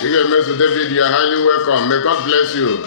Mr. David, you are highly welcome. May God bless you.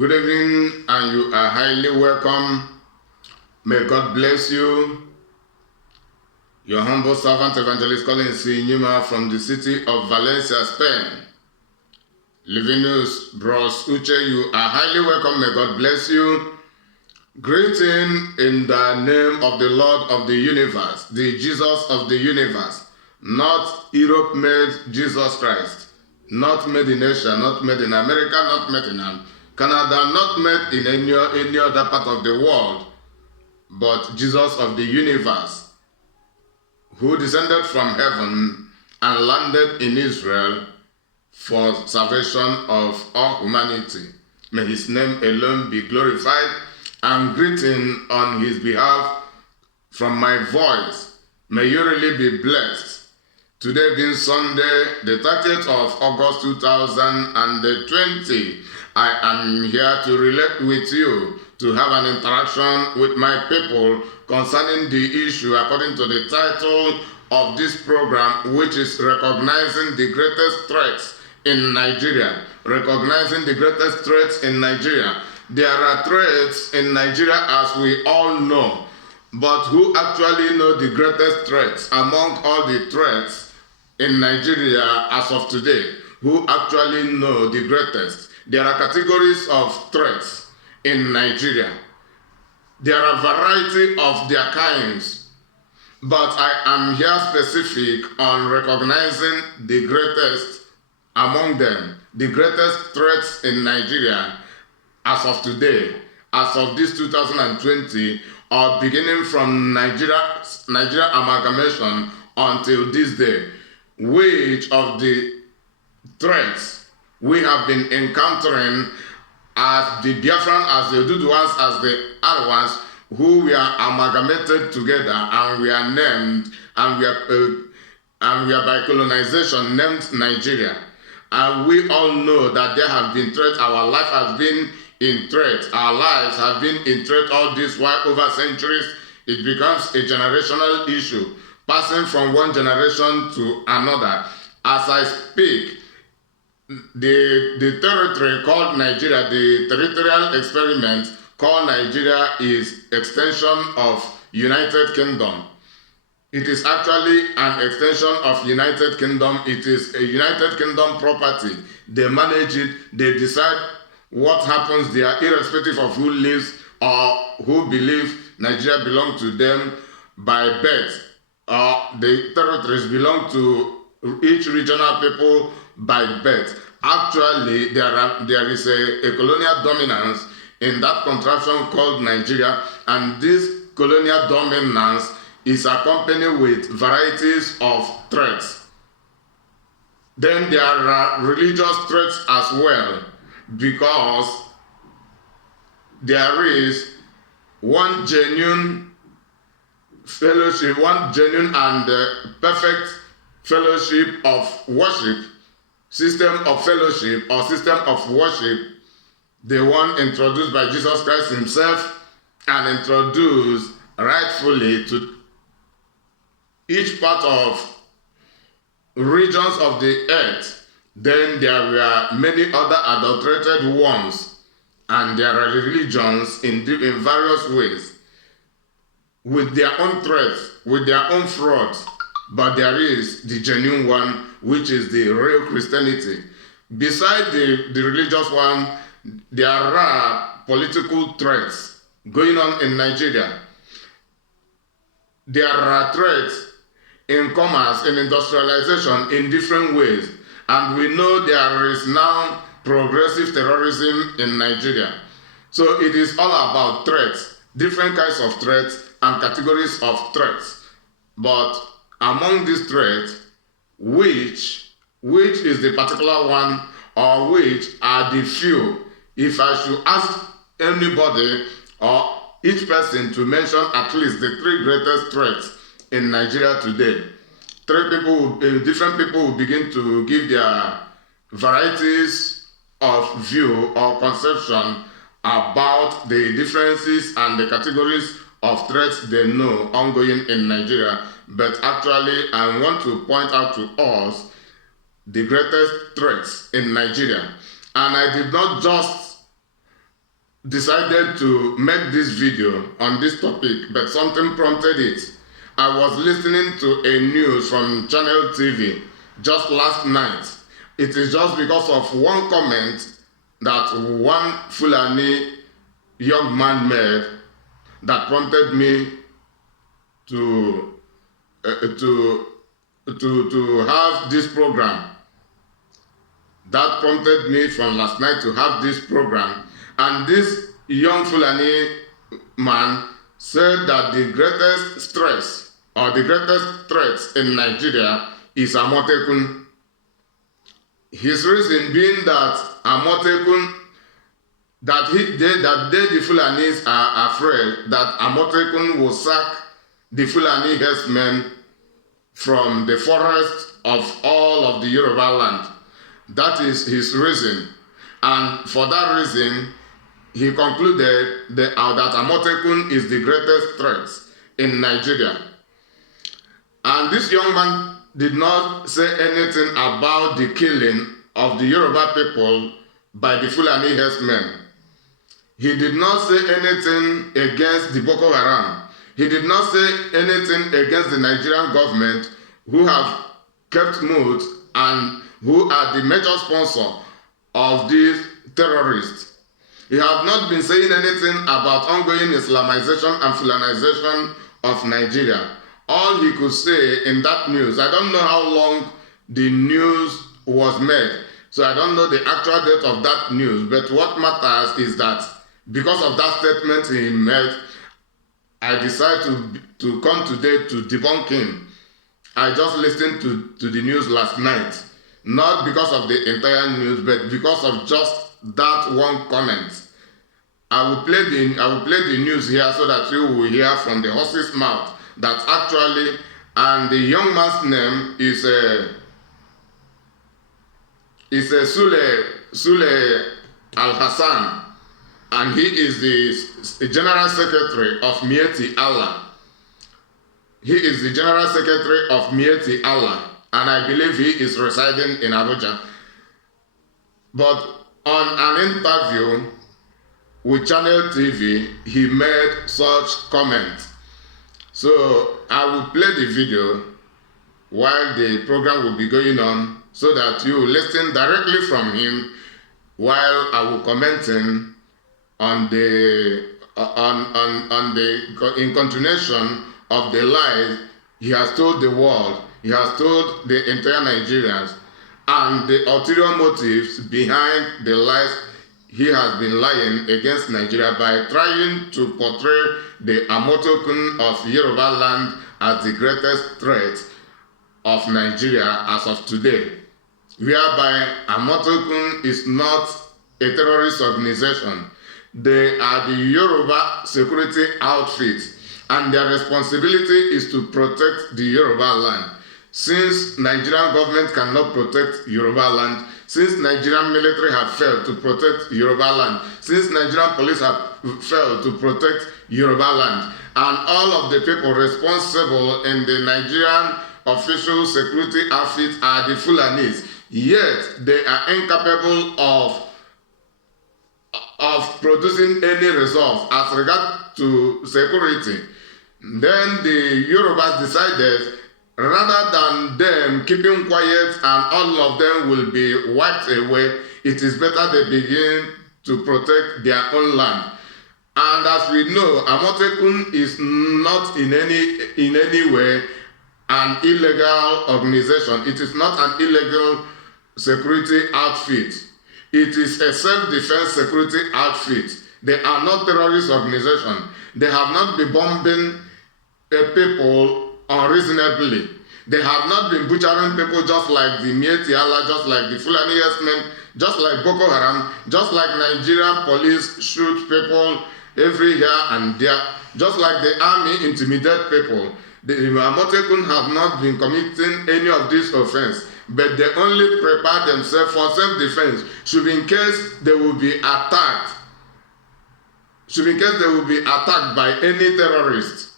Good evening, and you are highly welcome. May God bless you. Your humble servant, Evangelist Collins C. Newman from the city of Valencia, Spain. Living News, Bros Uche, you are highly welcome. May God bless you. Greeting in the name of the Lord of the universe, the Jesus of the universe, not Europe-made Jesus Christ, not made in Asia, not made in America, not made in Canada, not made in any other part of the world, but Jesus of the universe, who descended from heaven and landed in Israel for salvation of all humanity. May his name alone be glorified, and greeting on his behalf from my voice. May you really be blessed. Today being Sunday, the 30th of August 2020, I am here to relate with you, to have an interaction with my people concerning the issue according to the title of this program, which is Recognizing the Greatest Threats in Nigeria. Recognizing the greatest threats in Nigeria. There are threats in Nigeria, as we all know, but who actually know the greatest threats among all the threats in Nigeria as of today? Who actually know the greatest? There are categories of threats in Nigeria. There are a variety of their kinds, but I am here specific on recognizing the greatest among them, the greatest threats in Nigeria as of today, as of this 2020, or beginning from Nigeria amalgamation until this day. Which of the threats we have been encountering as the Biafran, as the Oduduwans, as the Arawans, who we are amalgamated together, and we are named, and we are by colonization named Nigeria. And we all know that there have been threats. Our life has been in threat. Our lives have been in threat all this while. Over centuries, it becomes a generational issue, passing from one generation to another. As I speak, the territory called Nigeria, the territorial experiment called Nigeria, is extension of United Kingdom. It is actually an extension of United Kingdom. It is a United Kingdom property. They manage it. They decide what happens there, irrespective of who lives or who believes Nigeria belongs to them by birth. The territories belong to each regional people by birth. Actually, there is a colonial dominance in that contraption called Nigeria, and this colonial dominance is accompanied with varieties of threats. Then there are religious threats as well, because there is one genuine fellowship, one genuine and perfect fellowship of worship, system of fellowship or system of worship, the one introduced by Jesus Christ himself and introduced rightfully to each part of regions of the earth. Then there were many other adulterated ones, and there are religions in various ways, with their own threats, with their own frauds, but there is the genuine one, which is the real Christianity. Beside the religious one, there are political threats going on in Nigeria. There are threats in commerce, in industrialization, in different ways. And we know there is now progressive terrorism in Nigeria. So it is all about threats, different kinds of threats and categories of threats. But among these threats, which is the particular one, or which are the few? If I should ask anybody or each person to mention at least the three greatest threats in Nigeria today, different people will begin to give their varieties of view or conception about the differences and the categories of threats they know ongoing in Nigeria. But actually, I want to point out to us the greatest threats in Nigeria. And I did not just decided to make this video on this topic, but something prompted it. I was listening to a news from Channel TV just last night. It is just because of one comment that one Fulani young man made that prompted me to have this program. That prompted me from last night to have this program. And this young Fulani man said that the greatest stress or the greatest threat in Nigeria is Amotekun. His reason being that Amotekun, that the Fulanis are afraid that Amotekun will sack the Fulani herdsmen from the forest of all of the Yoruba land. That is his reason. And for that reason, he concluded that Amotekun is the greatest threat in Nigeria. And this young man did not say anything about the killing of the Yoruba people by the Fulani herdsmen. He did not say anything against the Boko Haram. He did not say anything against the Nigerian government, who have kept mute and who are the major sponsor of these terrorists. He have not been saying anything about ongoing Islamization and Fulanization of Nigeria. All he could say in that news, I don't know how long the news was made, so I don't know the actual date of that news, but what matters is that because of that statement he made, I decided to come today to debunk him. I just listened to the news last night, not because of the entire news, but because of just that one comment. I will play the news here so that you will hear from the horse's mouth that actually, and the young man's name is Sule Al-Hassan, and he is the General Secretary of Mieti Allah. He is the General Secretary of Mieti Allah, and I believe he is residing in Abuja. But on an interview with Channel TV, he made such comments. So I will play the video while the program will be going on, so that you will listen directly from him while I will commenting on the in continuation of the lies he has told the world, he has told the entire Nigerians, and the ulterior motives behind the lies he has been lying against Nigeria by trying to portray the Amotekun of Yoruba land as the greatest threat of Nigeria as of today, whereby Amotekun is not a terrorist organization. They are the Yoruba security outfit, and their responsibility is to protect the Yoruba land. Since Nigerian government cannot protect Yoruba land, since Nigerian military have failed to protect Yoruba land, since Nigerian police have failed to protect Yoruba land, and all of the people responsible in the Nigerian official security outfit are the Fulanis, yet they are incapable of producing any results as regard to security. Then the Yorubas decided, rather than them keeping quiet and all of them will be wiped away, it is better they begin to protect their own land. And as we know, Amotekun is not in any way an illegal organization. It is not an illegal security outfit. It is a self-defense security outfit. They are not terrorist organization. They have not been bombing people unreasonably. They have not been butchering people just like the Mieti Allah, just like the Fulani herdsmen, just like Boko Haram, just like Nigerian police shoot people every here and there, just like the army intimidate people. The Amotekun have not been committing any of these offenses, but they only prepare themselves for self-defense. Should in case they will be attacked, by any terrorist.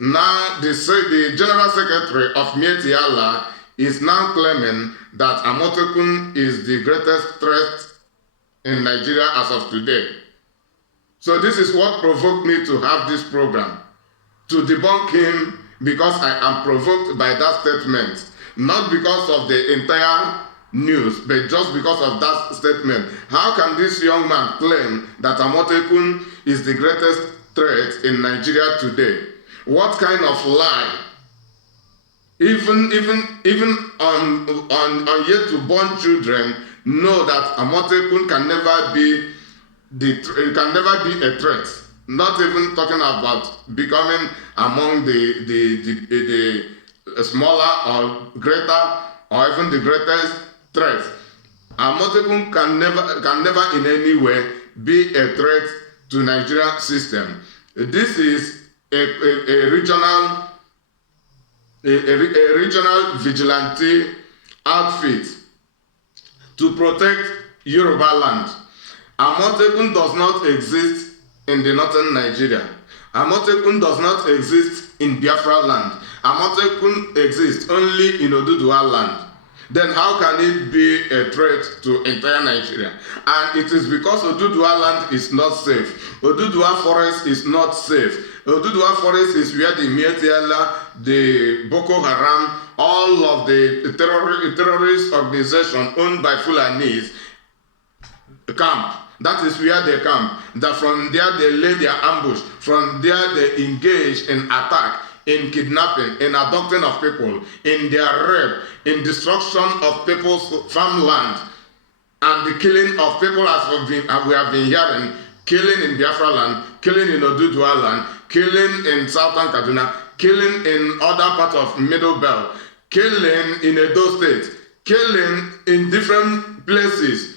Now, the General Secretary of Mieti Allah is now claiming that Amotekun is the greatest threat in Nigeria as of today. So this is what provoked me to have this program, to debunk him, because I am provoked by that statement, not because of the entire news, but just because of that statement. How can this young man claim that Amotekun is the greatest threat in Nigeria today? What kind of lie? Even on yet to born children know that Amotekun can never be a threat. Not even talking about becoming among the smaller or greater or even the greatest threat. Amotekun can never in any way be a threat to Nigerian system. This is a regional vigilante outfit to protect Yoruba land. Amotekun does not exist in the northern Nigeria. Amotekun does not exist in Biafra land. Amotekun exists only in Oduduwa land. Then how can it be a threat to entire Nigeria? And it is because Oduduwa land is not safe. Oduduwa forest is not safe. Oduduwa forest is where the Mietiala, the Boko Haram, all of the terrorist organization owned by Fulanis camp. That is where they camp. That from there they lay their ambush. From there they engage in attack, in kidnapping, in abducting of people, in their rape, in destruction of people's farmland, and the killing of people as we have been hearing, killing in Biafra land, killing in Oduduwa land, killing in Southern Kaduna, killing in other parts of Middle Belt, killing in Edo State, killing in different places.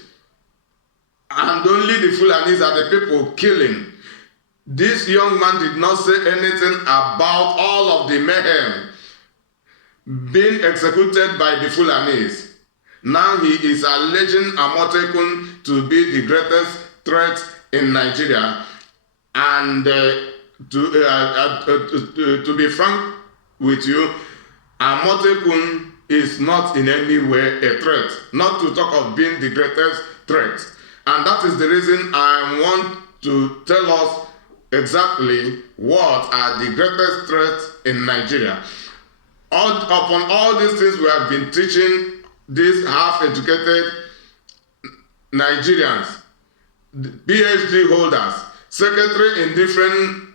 And only the Fulanis are the people killing. This young man did not say anything about all of the mayhem being executed by the Fulanis. Now he is alleging Amotekun to be the greatest threat in Nigeria. And to be frank with you, Amotekun is not in any way a threat, not to talk of being the greatest threat. And that is the reason I want to tell us exactly what are the greatest threats in Nigeria. Upon all these things we have been teaching these half-educated Nigerians, PhD holders, secretary in different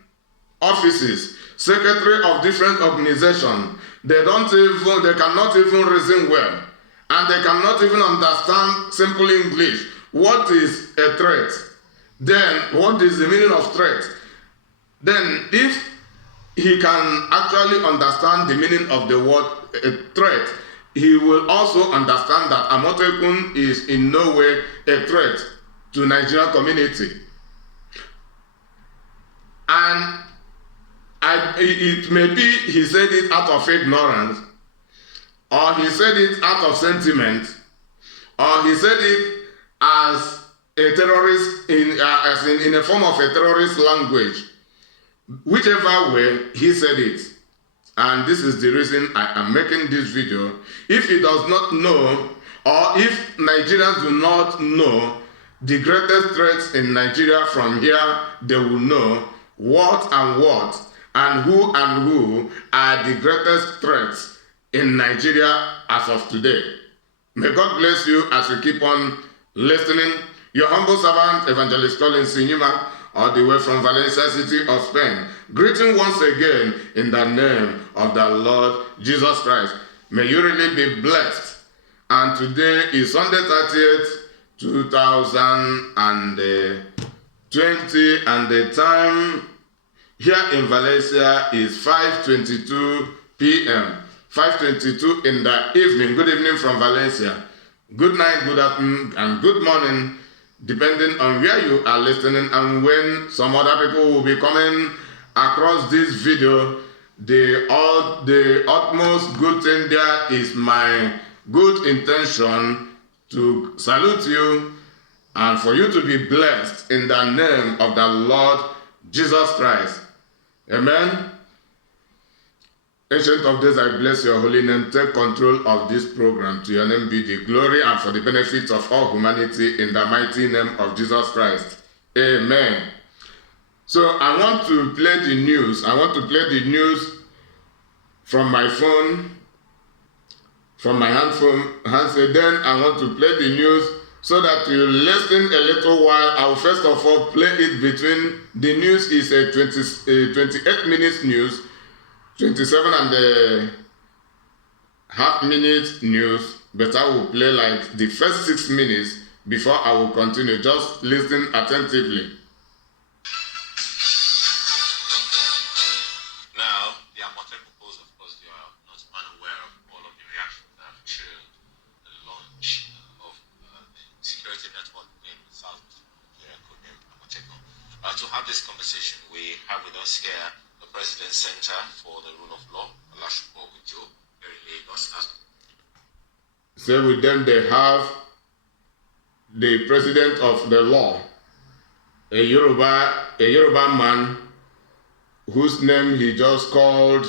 offices, secretary of different organizations. They cannot even reason well, and they cannot even understand simple English. What is a threat? Then what is the meaning of threat? Then if he can actually understand the meaning of the word threat, he will also understand that Amotekun is in no way a threat to Nigerian community. And it may be he said it out of ignorance, or he said it out of sentiment, or he said it as a terrorist, in a form of a terrorist language. Whichever way, he said it. And this is the reason I am making this video. If he does not know, or if Nigerians do not know the greatest threats in Nigeria, from here they will know what and who are the greatest threats in Nigeria as of today. May God bless you as you keep on listening. Your humble servant, Evangelist Collins Sinyuma, all the way from Valencia City of Spain. Greeting once again in the name of the Lord Jesus Christ. May you really be blessed. And today is Sunday 30th, 2020, and the time here in Valencia is 5:22 p.m. 5:22 in the evening. Good evening from Valencia. Good night, good afternoon, and good morning, depending on where you are listening and when some other people will be coming across this video. The utmost good thing there is my good intention to salute you and for you to be blessed in the name of the Lord Jesus Christ. Amen. Ancient of days, I bless your holy name. Take control of this program. To your name be the glory and for the benefit of all humanity in the mighty name of Jesus Christ. Amen. So I want to play the news. I want to play the news from my phone, from my handset. Then I want to play the news so that you listen a little while. I will first of all play it between. The news is a 28 minutes news, 27 and a half minutes news, but I will play like the first 6 minutes before I will continue. Just listen attentively. Now, the Amotek proposal, of course, you are not unaware of all of the reactions that have trailed the launch of the security network in South Nigeria, codenamed Amotek. To have this conversation, we have with us here the President's Center for the Rule of Law, Olasupo Ojo, here in Lagos. So with them they have the president of the law, a Yoruba man whose name he just called,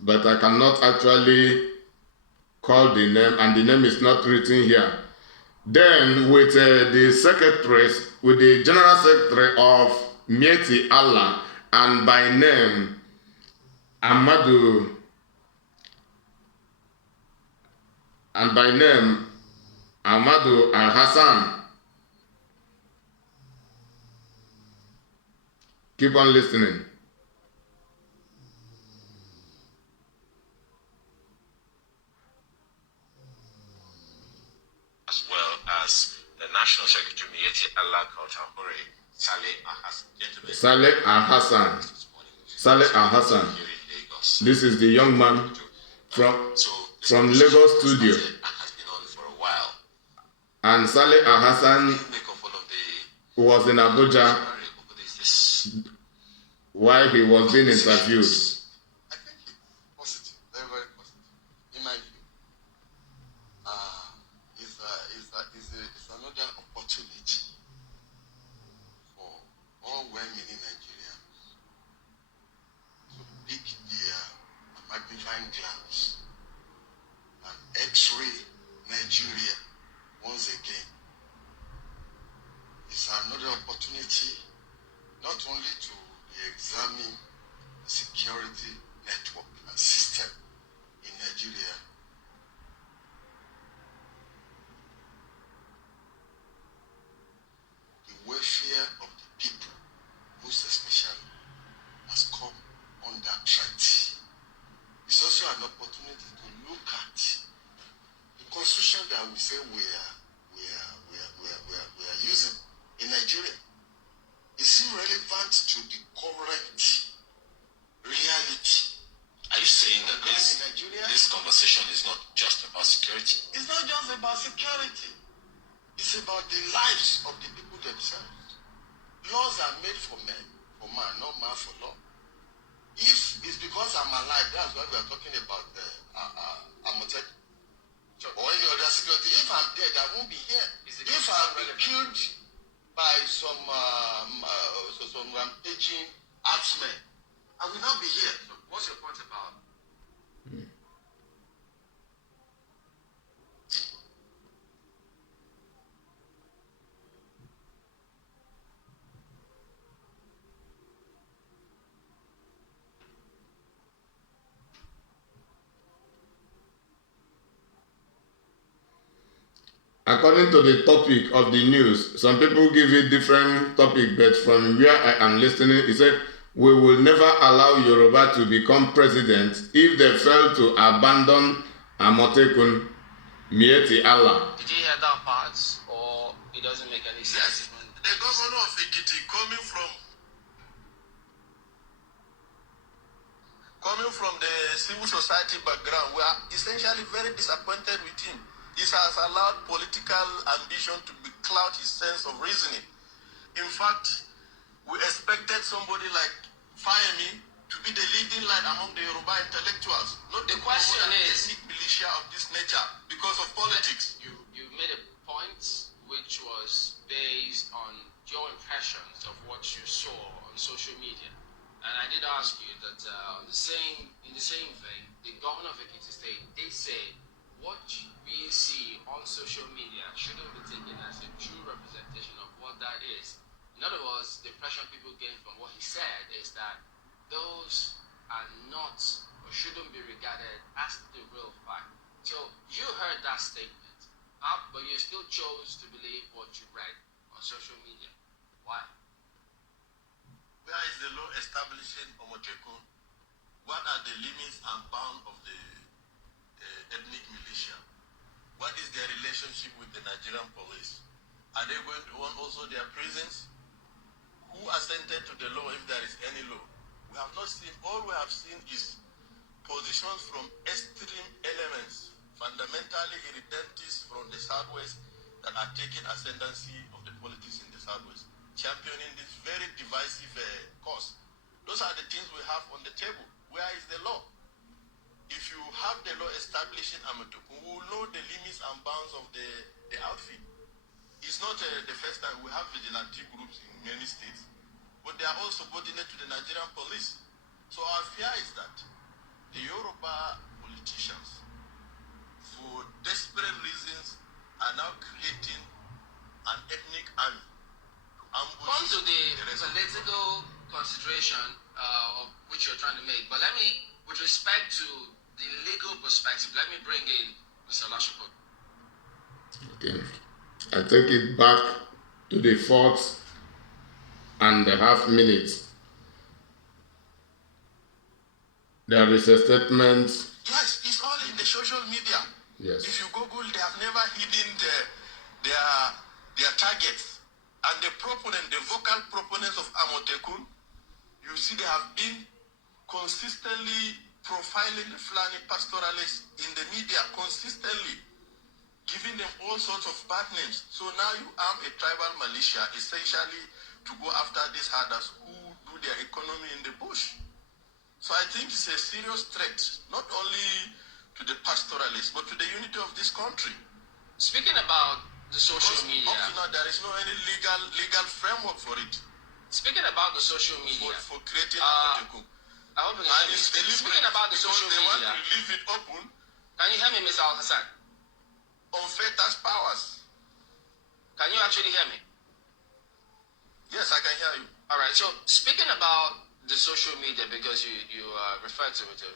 but I cannot actually call the name, and the name is not written here. Then with the secretaries, with the general secretary of Mieti Allah, and by name Amadu, Al-Hassan. Keep on listening. As well as the National Secretary Mieti Allah Kautapore, Saleh Al-Hassan. Gentlemen, Saleh Al-Hassan. This is the young man from Lagos studio. Has been on for a while. And Saleh Al-Hassan was in Abuja while he was being interviewed. I think it's positive, very, very positive. In my view, it's another opportunity for all well-meaning Nigerians to pick their magnifying glass and X-ray Nigeria once again. It's another opportunity not only to examine the security network and system in Nigeria, the welfare of the people, most especially, has come under threat. It's also an opportunity to look at the constitution that we say we are using in Nigeria. Is it relevant to the current reality? Are you saying that this conversation is not just about security? It's not just about security. It's about the lives of the people themselves. Laws are made for men, for man, not man for law. If it's because I'm alive, that's why we are talking about Amotek or any other security. If I'm dead, I won't be here. If I've been killed by some rampaging axemen, I will not be here. So what's your point about? According to the topic of the news, some people give it different topic, but from where I am listening, it said, we will never allow Yoruba to become president if they fail to abandon Amotekun, Mieti Allah. Did you hear that part, or it doesn't make any sense? Yes, the governor of Ekiti coming from the civil society background, we are essentially very disappointed with him. It has allowed political ambition to cloud his sense of reasoning. In fact, we expected somebody like Fayemi to be the leading light among the Yoruba intellectuals. Not the question is militia of this nature because of politics. You made a point which was based on your impressions of what you saw on social media. And I did ask you that in the same vein, the governor of Ekiti State did say what we see on social media shouldn't be taken as a true representation of what that is. In other words, the impression people gain from what he said is that those are not or shouldn't be regarded as the real fact. So you heard that statement, but you still chose to believe what you read on social media. Why? Where is the law establishing Omotekun? What are the limits and bounds of the ethnic militia? What is their relationship with the Nigerian police? Are they going to own also their prisons? Who assented to the law if there is any law? We have not seen, all we have seen is positions from extreme elements, fundamentally irredentists from the Southwest that are taking ascendancy of the politics in the Southwest, championing this very divisive cause. Those are the things we have on the table. Where is the law? If you have the law establishing Amotekun, we will know the limits and bounds of the outfit. It's not the first time we have vigilante groups in many states, but they are all subordinate to the Nigerian police. So our fear is that the Yoruba politicians, for desperate reasons, are now creating an ethnic army to ambush. Come to the political consideration of which you're trying to make, but let me, with respect to the legal perspective, let me bring in Mr. Lashoko. Okay. I take it back to the 4.5 minutes. There is a statement. Yes, it's all in the social media. Yes. If you Google, they have never hidden their targets. And the vocal proponents of Amotekun, you see they have been consistently profiling the Fulani pastoralists in the media, consistently giving them all sorts of bad names. So now you arm a tribal militia essentially to go after these herders who do their economy in the bush. So I think it's a serious threat, not only to the pastoralists, but to the unity of this country. Speaking about the social media, up to now, there is no any legal framework for it. Speaking about the social media, for creating Amotekun. I hope you can hear me. Speaking about the social they media, want to leave it open. Can you hear me, Mr. Al-Hassan? Unfettered powers. Can you actually hear me? Yes, I can hear you. All right. So speaking about the social media, because you referred to it. Did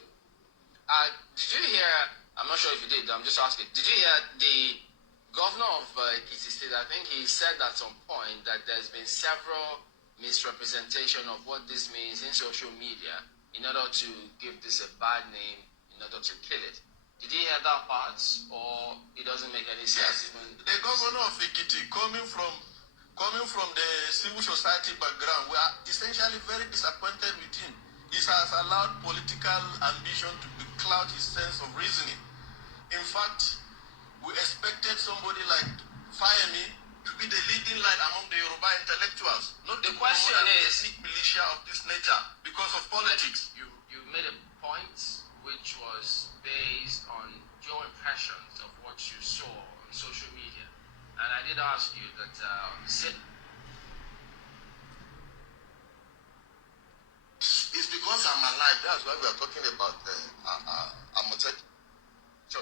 you hear? I'm not sure if you did. I'm just asking. Did you hear the governor of Ekiti State? I think he said at some point that there's been several misrepresentation of what this means in social media in order to give this a bad name, in order to kill it. Did you hear that part, or it doesn't make any sense? Yes. The governor of Ekiti, coming from the civil society background, we are essentially very disappointed with him. He has allowed political ambition to cloud his sense of reasoning. In fact, we expected somebody like Fayemi to be the leading light among the Yoruba intellectuals. Not the question is ethnic militia of this nature because of politics. You made a point which was based on your impressions of what you saw on social media, and I did ask you that it's because I'm alive. That's why we are talking about Amotekun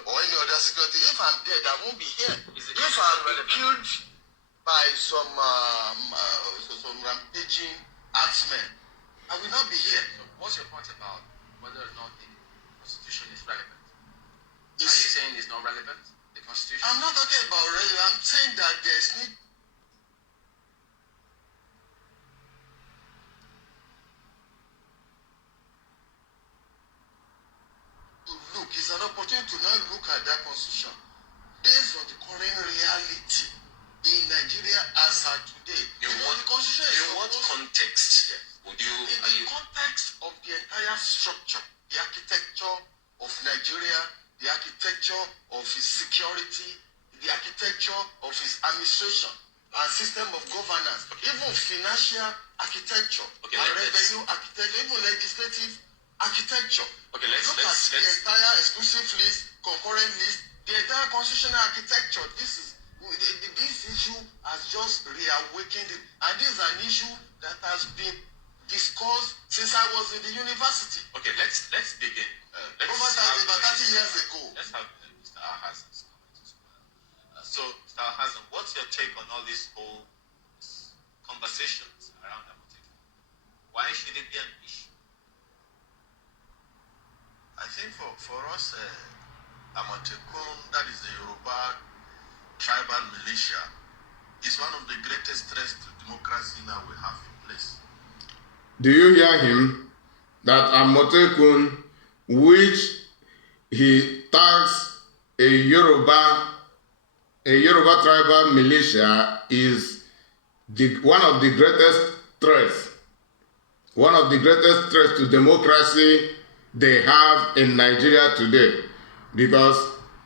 or any other security. If I'm dead, I won't be here. If I'm killed by some rampaging axemen, I will not be here. So what's your point about whether or not the Constitution is relevant? Are you saying it's not relevant? The Constitution? I'm not talking about relevant. I'm saying that there's need. Look, it's an opportunity to now look at that Constitution based on the current reality in Nigeria as at today. In what context would you? In the context of the entire structure, the architecture of Nigeria, the architecture of its security, the architecture of its administration and system of governance, even financial architecture, and revenue architecture, even legislative architecture. Okay, let's the entire exclusive list, concurrent list, the entire constitutional architecture. This issue has just reawakened, and this is an issue that has been discussed since I was in the university. Okay, let's begin. About 30 years ago. Let's have Mr. Alhassan's comment as well. So, Mr. Alhassan, what's your take on all these whole conversations around Amotekun? Why should it be an issue? I think for us, Amotekun, that is the Yoruba tribal militia, is one of the greatest threats to democracy now we have in place. Do you hear him? That Amotekun, which he tags a Yoruba tribal militia, is one of the greatest threats. One of the greatest threats to democracy they have in Nigeria today, because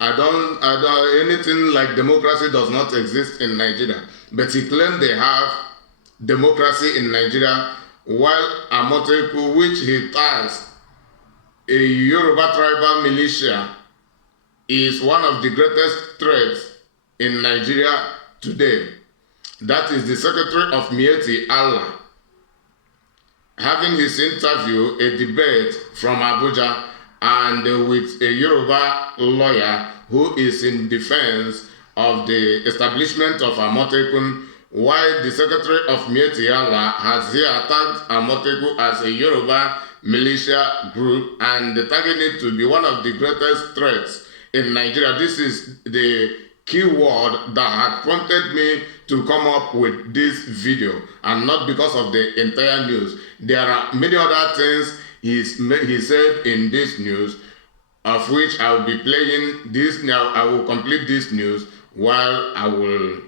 anything like democracy does not exist in Nigeria. But he claimed they have democracy in Nigeria, while Amotekun, which he tags a Yoruba tribal militia, is one of the greatest threats in Nigeria today. That is the Secretary of Miyetti Allah, having his interview, a debate from Abuja, and with a Yoruba lawyer who is in defense of the establishment of Amotekun, while the Secretary of Miyetti Allah has here attacked Amotekun as a Yoruba militia group and tagging it to be one of the greatest threats in Nigeria. This is the key word that had prompted me to come up with this video, and not because of the entire news. There are many other things he said in this news, of which I will be playing this now. I will complete this news while I will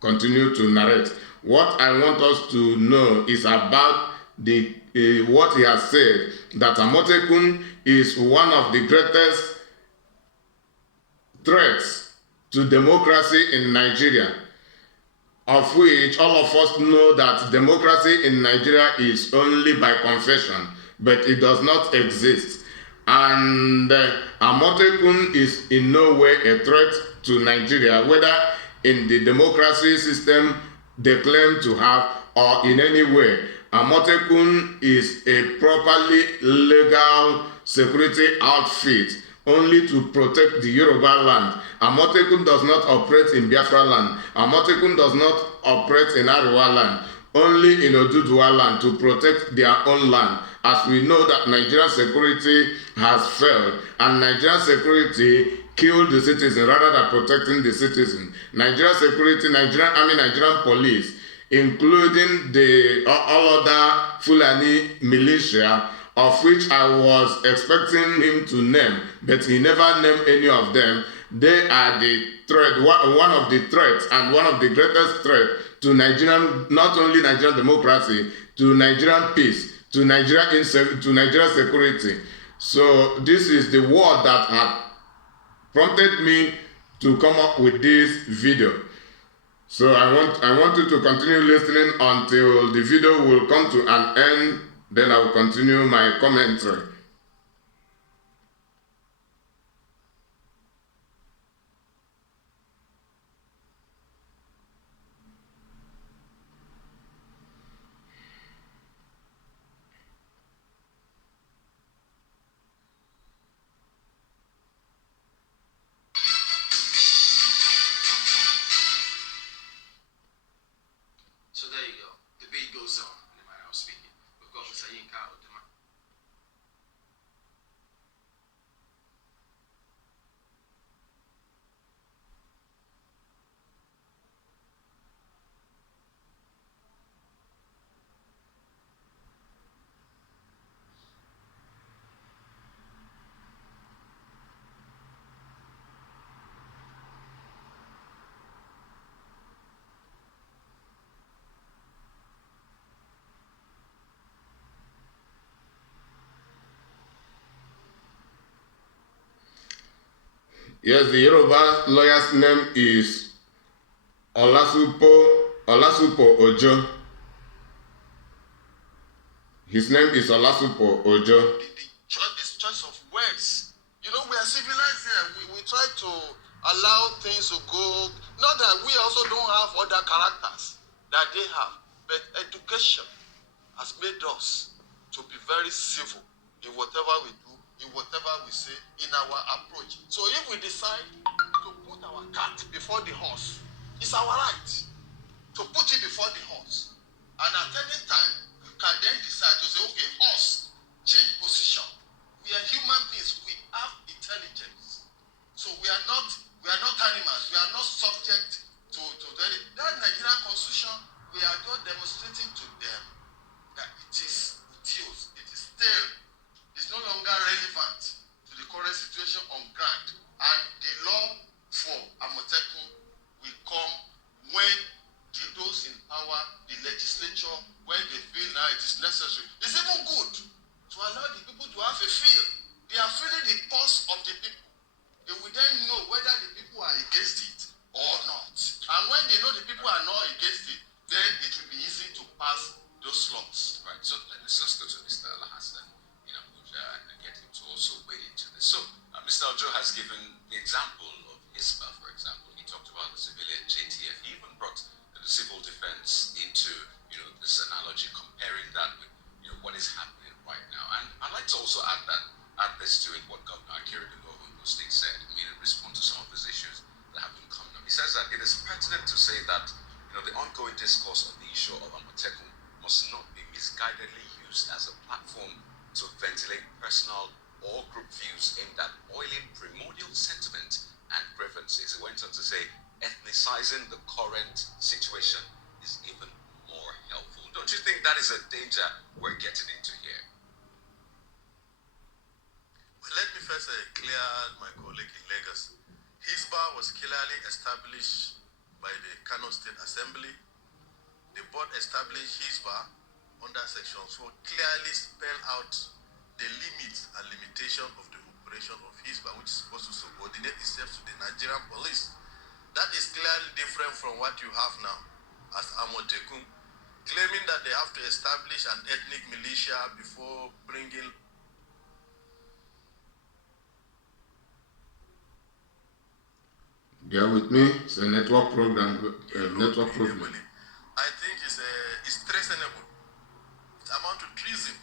continue to narrate. What I want us to know is about the what he has said, that Amotekun is one of the greatest threats to democracy in Nigeria, of which all of us know that democracy in Nigeria is only by confession, but it does not exist. And Amotekun is in no way a threat to Nigeria, whether in the democracy system they claim to have or in any way. Amotekun is a properly legal security outfit only to protect the Yoruba land. Amotekun does not operate in Biafra land. Amotekun does not operate in Ariwa land, only in Oduduwa land to protect their own land. As we know that Nigerian security has failed, and Nigerian security killed the citizen rather than protecting the citizen. Nigerian security, Nigerian army, Nigerian police, including the all other Fulani militia, of which I was expecting him to name, but he never named any of them. They are the threat, one of the threats, and one of the greatest threats to Nigerian, not only Nigerian democracy, to Nigerian peace, to Nigerian security. So this is the word that had prompted me to come up with this video. So I want you to continue listening until the video will come to an end. Then I will continue my commentary. So there you go. Debate goes on. In the manner I was speaking. We've got Mr. Yinka Oduma. Yes, the Yoruba lawyer's name is Olasupo Ojo. His name is Olasupo Ojo. This choice of words. You know, we are civilized here. We try to allow things to go. Not that we also don't have other characters that they have, but education has made us to be very civil in whatever we do, in whatever we say, in our approach. So if we decide to put our cart before the horse, it's our right to put it before the horse. And at any time, we can then decide to say, okay, horse, change position. We are human beings. We have intelligence. So we are not animals. We are not subject to that Nigerian constitution. We are just demonstrating to them that it is useless, it is stale, it's no longer relevant to the current situation on ground. And the law for Amotekun will come when those in power, the legislature, when they feel now it is necessary. It's even good to allow the people to have a feel. They are feeling the pulse of the people. They will then know whether the people are against it or not. And when they know the people are not against it, then it will be easy to pass those laws. Right. So let's just go to Mr. Alhassan in Abuja and get him to also weigh into this. So Mr. Ojo has given the example of HISPA, for example. He talked about the civilian JTF. He even brought the civil defense into this analogy, comparing that with what is happening right now. And I'd like to also add this to it, what Governor Akiri Bello of Ondo State said, in response to some of these issues that have been coming up. He says that it is pertinent to say that the ongoing discourse on the issue of Amotekun must not be misguidedly used as a platform to ventilate personal or group views aimed at oiling primordial sentiment and grievances. He went on to say, ethnicizing the current situation is even more helpful. Don't you think that is a danger we're getting into here? Well, let me first clear my colleague in Lagos. HISBA was clearly established by the Kano State Assembly. The board established HISBA under Section 4, clearly spell out the limits and limitation of the operation of HISBA, which is supposed to subordinate itself to the Nigerian police. That is clearly different from what you have now as Amotekun, claiming that they have to establish an ethnic militia before bringing. Bear with me. It's a network program. Network problem. I think it's treasonable. It amounts to treason.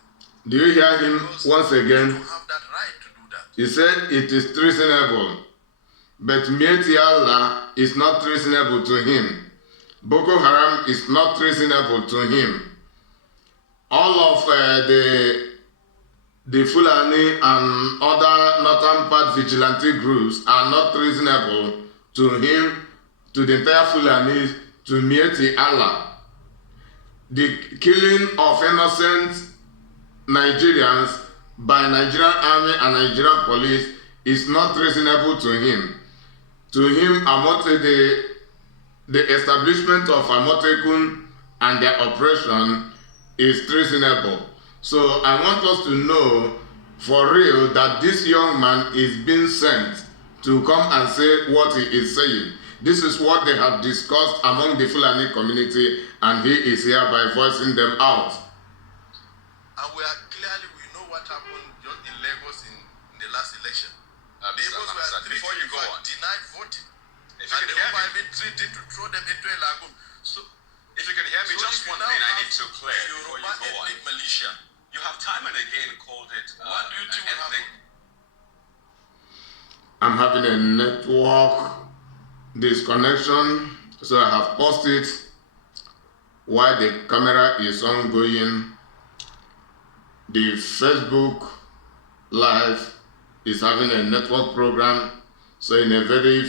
Do you hear him Because once you again? don't have that right to do that. He said it is treasonable, but Mieti Allah is not treasonable to him. Boko Haram is not treasonable to him. All of the Fulani and other northern part vigilante groups are not treasonable to him, to the entire Fulani, to Mieti Allah. The killing of innocent Nigerians by Nigerian army and Nigerian police is not reasonable to him. To him, the establishment of Amotekun and their operation is treasonable. So I want us to know for real that this young man is being sent to come and say what he is saying. This is what they have discussed among the Fulani community, and he is here by voicing them out. And we know what happened just in Lagos in the last election. Lagos were before you go on, denied voting. If you And can they hear were me, even treated to throw them into a lagoon. So, if you can hear me, just one thing I need to clear before you go on. ethnic militia. You have time and again called it What do you think will ethnic. happen? I'm having a network disconnection, so I have paused it while the camera is ongoing. The Facebook Live is having a network program, so in a very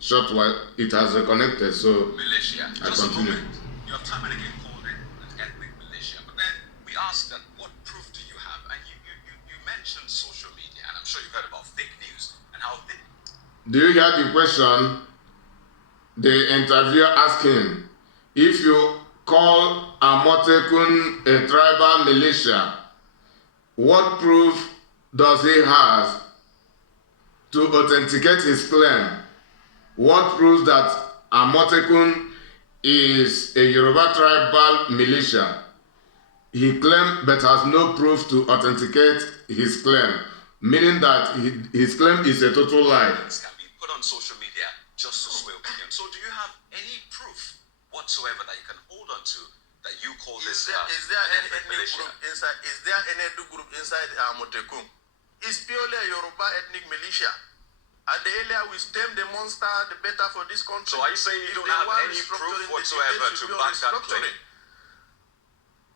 short while it has reconnected. So Militia. I Just a continue. moment. You have time and again called it an ethnic militia, but then we asked that what proof do you have? And you mentioned social media, and I'm sure you've heard about fake news and how they. Do you hear the question? The interviewer asked him, if you call Amotekun a tribal militia, what proof does he have to authenticate his claim? What proves that Amotekun is a Yoruba tribal militia? He claimed but has no proof to authenticate his claim, meaning that his claim is a total lie. Can be put on social media just to sway opinion. So do you have any proof whatsoever that you can hold on to that you call Is this there an any ethnic ethnic militia? group inside? Is there any ethnic group inside Amotekun? It's purely a Yoruba ethnic militia. And the earlier we stem the monster, the better for this country. So are you saying you If don't they have want any proof restructuring, the whatsoever debate to should be on back that claim? restructuring.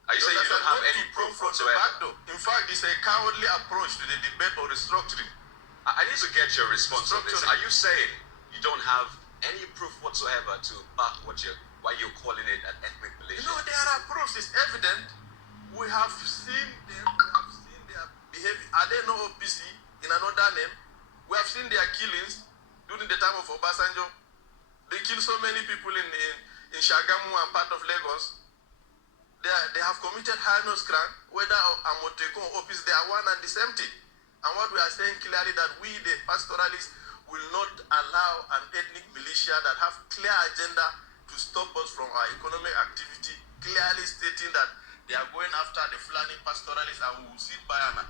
Are you saying you don't understand? have Not any to proof come from the whatsoever? back door. In fact, it's a cowardly approach to the debate on restructuring. I need to get your response on this. Structuring. Are you saying you don't have any proof whatsoever to back why you're calling it an ethnic militia? You know, there are proofs. It's evident. We have seen them. We have seen their behavior. Are they no OPC in another name? We have seen their killings during the time of Obasanjo. They killed so many people in Shagamu and part of Lagos. They have committed heinous crime, whether Amotekun or OPC, they are one and the same thing. And what we are saying clearly that we, the pastoralists, will not allow an ethnic militia that have clear agenda to stop us from our economic activity, clearly stating that they are going after the Fulani pastoralists and we will sit by and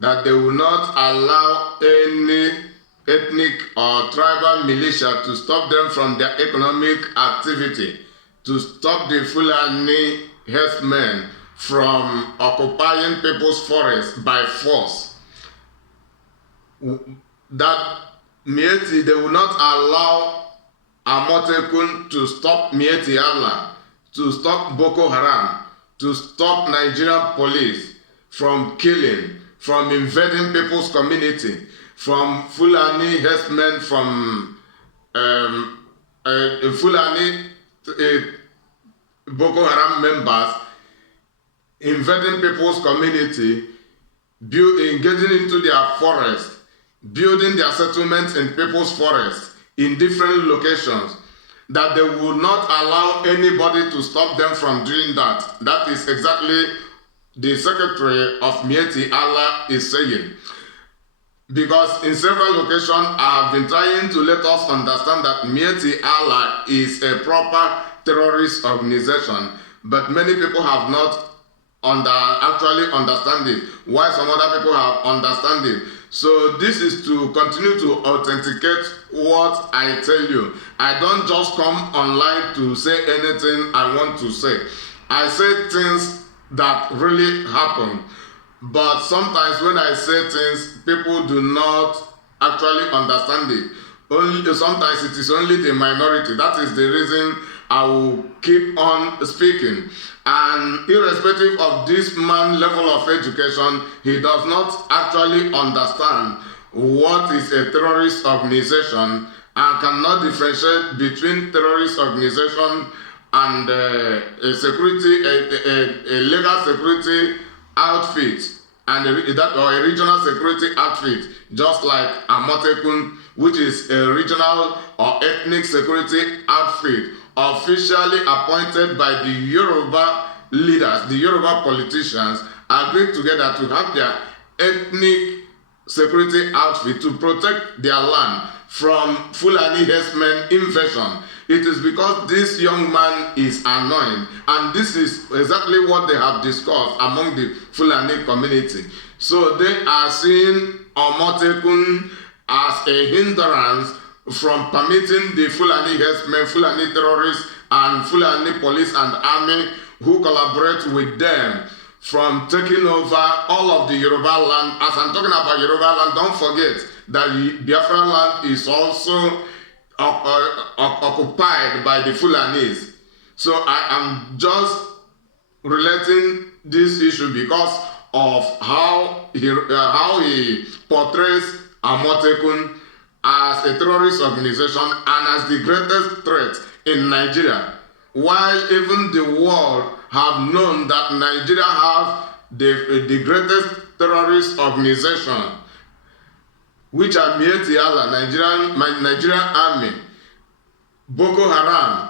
That they will not allow any ethnic or tribal militia to stop them from their economic activity, to stop the Fulani herdsmen from occupying people's forests by force. That Mieti, they will not allow Amotekun to stop Mieti Allah, to stop Boko Haram, to stop Nigerian police from killing, from invading people's community, from Fulani herdsmen, from Fulani Boko Haram members invading people's community, getting into their forest, building their settlements in people's forests in different locations, that they will not allow anybody to stop them from doing that. That is exactly the Secretary of Mieti Allah is saying. Because in several locations, I have been trying to let us understand that Mieti Allah is a proper terrorist organization, but many people have not actually understand it, while some other people have understand it. So this is to continue to authenticate what I tell you. I don't just come online to say anything I want to say. I say things that really happen. But sometimes when I say things, people do not actually understand it. Sometimes it is only the minority. That is the reason I will keep on speaking. And irrespective of this man's level of education, he does not actually understand what is a terrorist organization and cannot differentiate between terrorist organization and a legal security outfit and a regional security outfit, just like Amotekun, which is a regional or ethnic security outfit officially appointed by the Yoruba leaders, the Yoruba politicians, agreed together to have their ethnic security outfit to protect their land from Fulani herdsmen invasion. It is because this young man is annoying, and this is exactly what they have discussed among the Fulani community. So they are seeing Amotekun as a hindrance from permitting the Fulani herdsmen, Fulani terrorists, and Fulani police and army who collaborate with them from taking over all of the Yoruba land. As I'm talking about Yoruba land, don't forget that Biafra land is also occupied by the Fulanis. So I am just relating this issue because of how he portrays Amotekun as a terrorist organization and as the greatest threat in Nigeria, while even the world have known that Nigeria have the greatest terrorist organization, which are Mieti Allah, Nigerian Army, Boko Haram,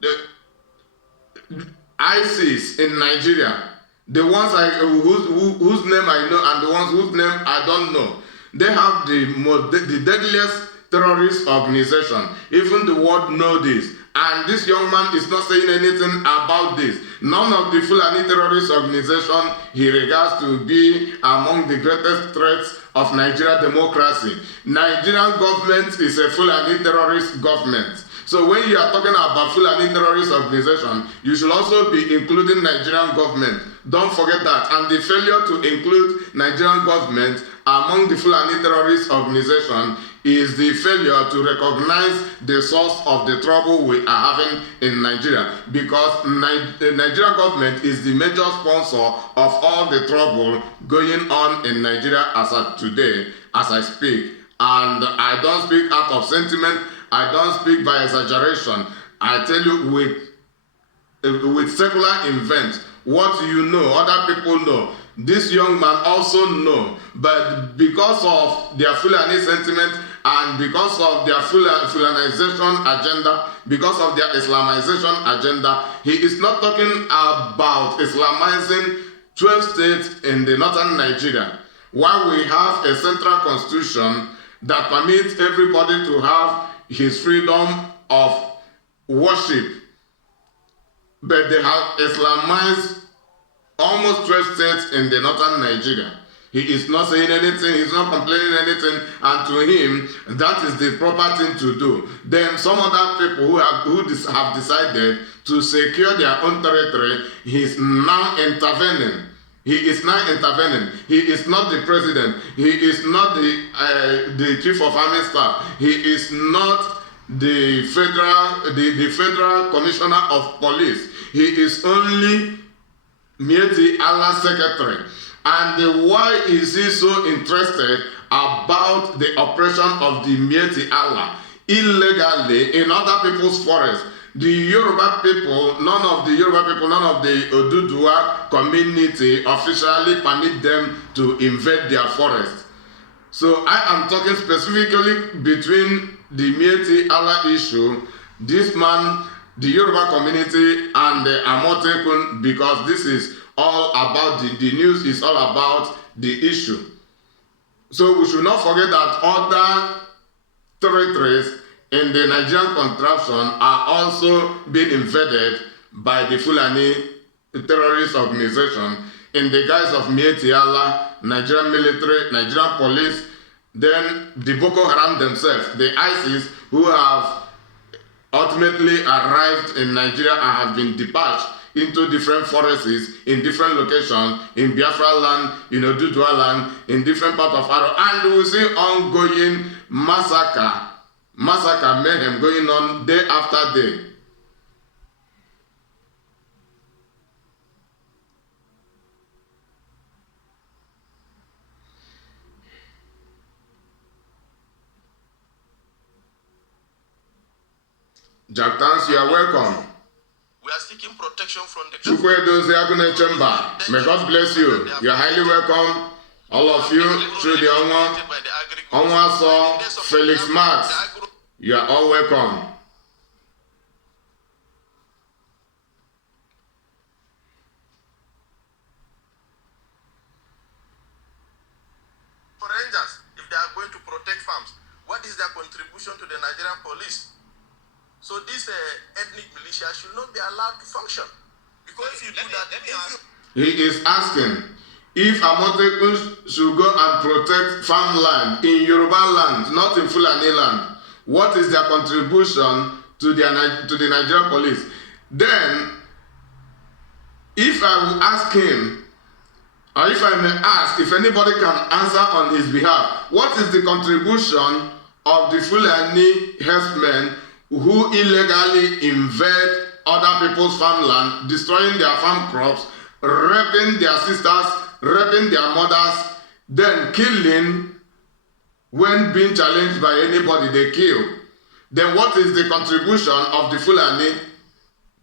the ISIS in Nigeria, the ones whose name I know and the ones whose name I don't know. They have the deadliest terrorist organization. Even the world knows this. And this young man is not saying anything about this. None of the Fulani terrorist organization he regards to be among the greatest threats of Nigerian democracy. Nigerian government is a Fulani terrorist government. So when you are talking about Fulani terrorist organization, you should also be including Nigerian government. Don't forget that. And the failure to include Nigerian government among the Fulani terrorist organization is the failure to recognize the source of the trouble we are having in Nigeria, because the Nigerian government is the major sponsor of all the trouble going on in Nigeria as of today, as I speak. And I don't speak out of sentiment, I don't speak by exaggeration. I tell you with secular invent, what you know, other people know. This young man also know, but because of their Fulani sentiment and because of their Fulanization agenda, because of their Islamization agenda, he is not talking about Islamizing 12 states in the northern Nigeria, while we have a central constitution that permits everybody to have his freedom of worship. But they have Islamized almost 12 states in the northern Nigeria. He is not saying anything, he's not complaining anything, and to him, that is the proper thing to do. Then some other people who have decided to secure their own territory, he is now intervening. He is now intervening. He is not the president. He is not the chief of army staff. He is not the federal commissioner of police. He is only Mieti Allah secretary. And why is he so interested about the operation of the Mieti Allah illegally in other people's forests? The Yoruba people, none of the Oduduwa community officially permit them to invade their forest. So I am talking specifically between the Mieti Allah issue, this man, the Yoruba community, and the Amotekun, because this is all about the news is all about the issue. So we should not forget that other territories in the Nigerian contraption are also being invaded by the Fulani terrorist organization in the guise of Mieti Allah, Nigerian military, Nigerian police, then the Boko Haram themselves, the ISIS, who have ultimately arrived in Nigeria and have been dispatched into different forests in different locations, in Biafra land, in Oduduwa land, in different parts of Aro. And we see ongoing massacre mayhem going on day after day. Jack Tans, you are welcome. We are seeking protection from the Chukwedozi Agune Chamber. May God bless you. You are highly welcome. All of you through the Onwaso, Felix Max. You are all welcome. Rangers, if they are going to protect farms, what is their contribution to the Nigerian police? So this ethnic militia should not be allowed to function. Because if you do that, He is asking if Amotekun should go and protect farmland in Yoruba land, not in Fulani land. What is their contribution to the Nigerian police? Then, if I will ask him, or if I may ask, if anybody can answer on his behalf, what is the contribution of the Fulani herdsmen who illegally invade other people's farmland, destroying their farm crops, raping their sisters, raping their mothers, then killing when being challenged by anybody they kill? Then what is the contribution of the Fulani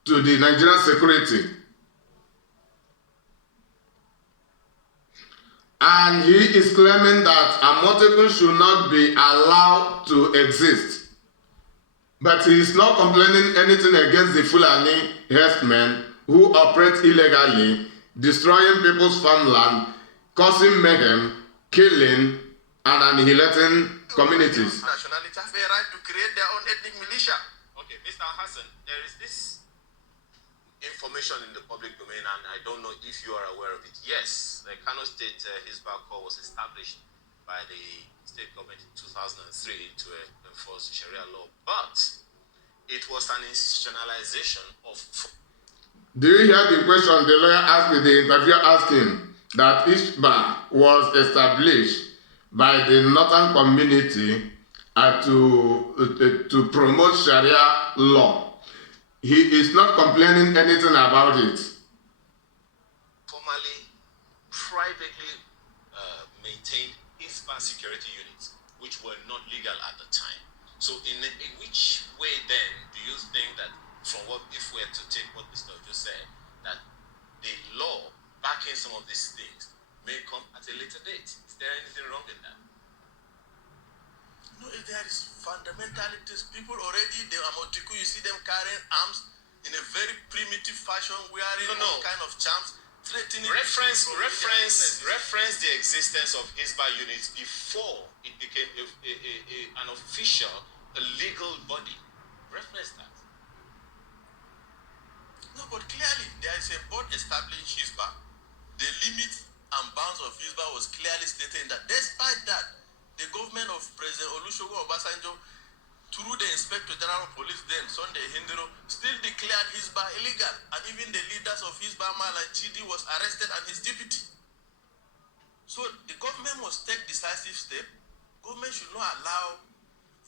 to the Nigerian security? And he is claiming that Amotekun should not be allowed to exist. But he is not complaining anything against the Fulani herdsmen who operate illegally, destroying people's farmland, causing mayhem, killing, and annihilating communities. nationality have a right to create their own ethnic militia. Okay, Mr. Hassan, there is this information in the public domain, and I don't know if you are aware of it. Yes, the Kano State Hisbah Corps was established by the state government in 2003 to enforce Sharia law, but it was an institutionalization of. Do you hear the question the lawyer asked, the interviewer asked him, that Hisbah was established by the northern community to promote Sharia law? He is not complaining anything about it. Formally, privately maintained Hisbah security units, which were not legal at the time. So in which way then do you think that, from what, if we are to take what Mr. Ojo said, that the law backing some of these things may come at a later date? Is there anything wrong in that? No, there is fundamentalities. People already, the Amotiku, you see them carrying arms in a very primitive fashion, wearing all kind of charms, threatening. Reference the existence of Hisbah units before it became an official, a legal body. Reference that. No, but clearly there is a board established Hisbah. The limits and bounds of Hisbah was clearly stated that despite that, the government of President Olusegun Obasanjo, through the Inspector General of Police then, Sunday Hindiro, still declared Hisbah illegal. And even the leaders of Hisbah, Malam Chidi, was arrested and his deputy. So the government must take decisive steps. Government should not allow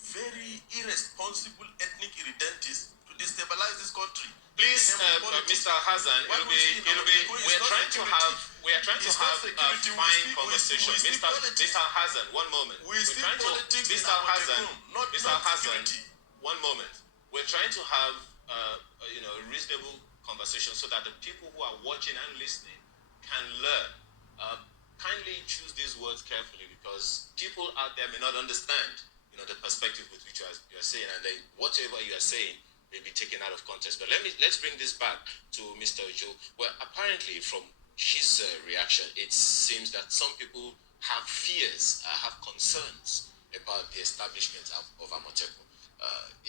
very irresponsible ethnic irredentists to destabilize this country. Please, Mr. Hassan, we are trying to have a fine conversation. Mr. Hassan, one moment. Mr. Hassan, one moment. We're trying to have a reasonable conversation so that the people who are watching and listening can learn. Kindly choose these words carefully, because people out there may not understand, the perspective with which you are saying, and whatever you are saying may be taken out of context. But let's bring this back to Mr. Ojo. Well, apparently from his reaction, it seems that some people have fears, have concerns about the establishment of Amoteco.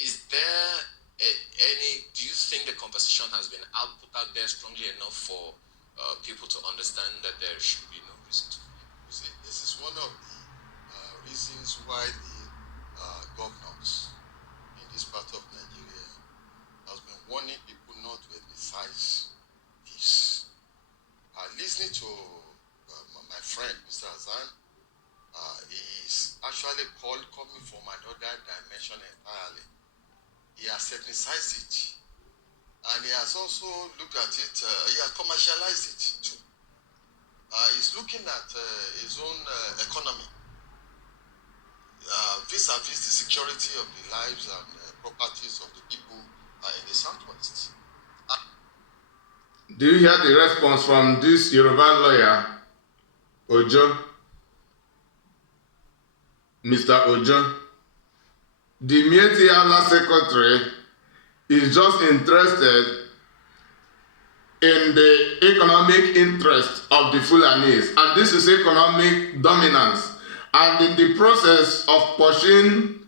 Is there do you think the conversation has been put out there strongly enough for people to understand that there should be no reason to fear? You see, this is one of the reasons why the governors in this part of Nigeria has been warning people not to exercise this. Listening to my friend, Mr. Hassan, is actually coming from another dimension entirely. He has technicized it, and he has also looked at it, he has commercialized it too. He's looking at his own economy, vis-a-vis the security of the lives and properties of the people in the Southwest. Do you hear the response from this Yoruba lawyer, Ojo? Mr. Ojo? The Mieti Allah secretary is just interested in the economic interest of the Fulanis, and this is economic dominance. And in the process of pushing,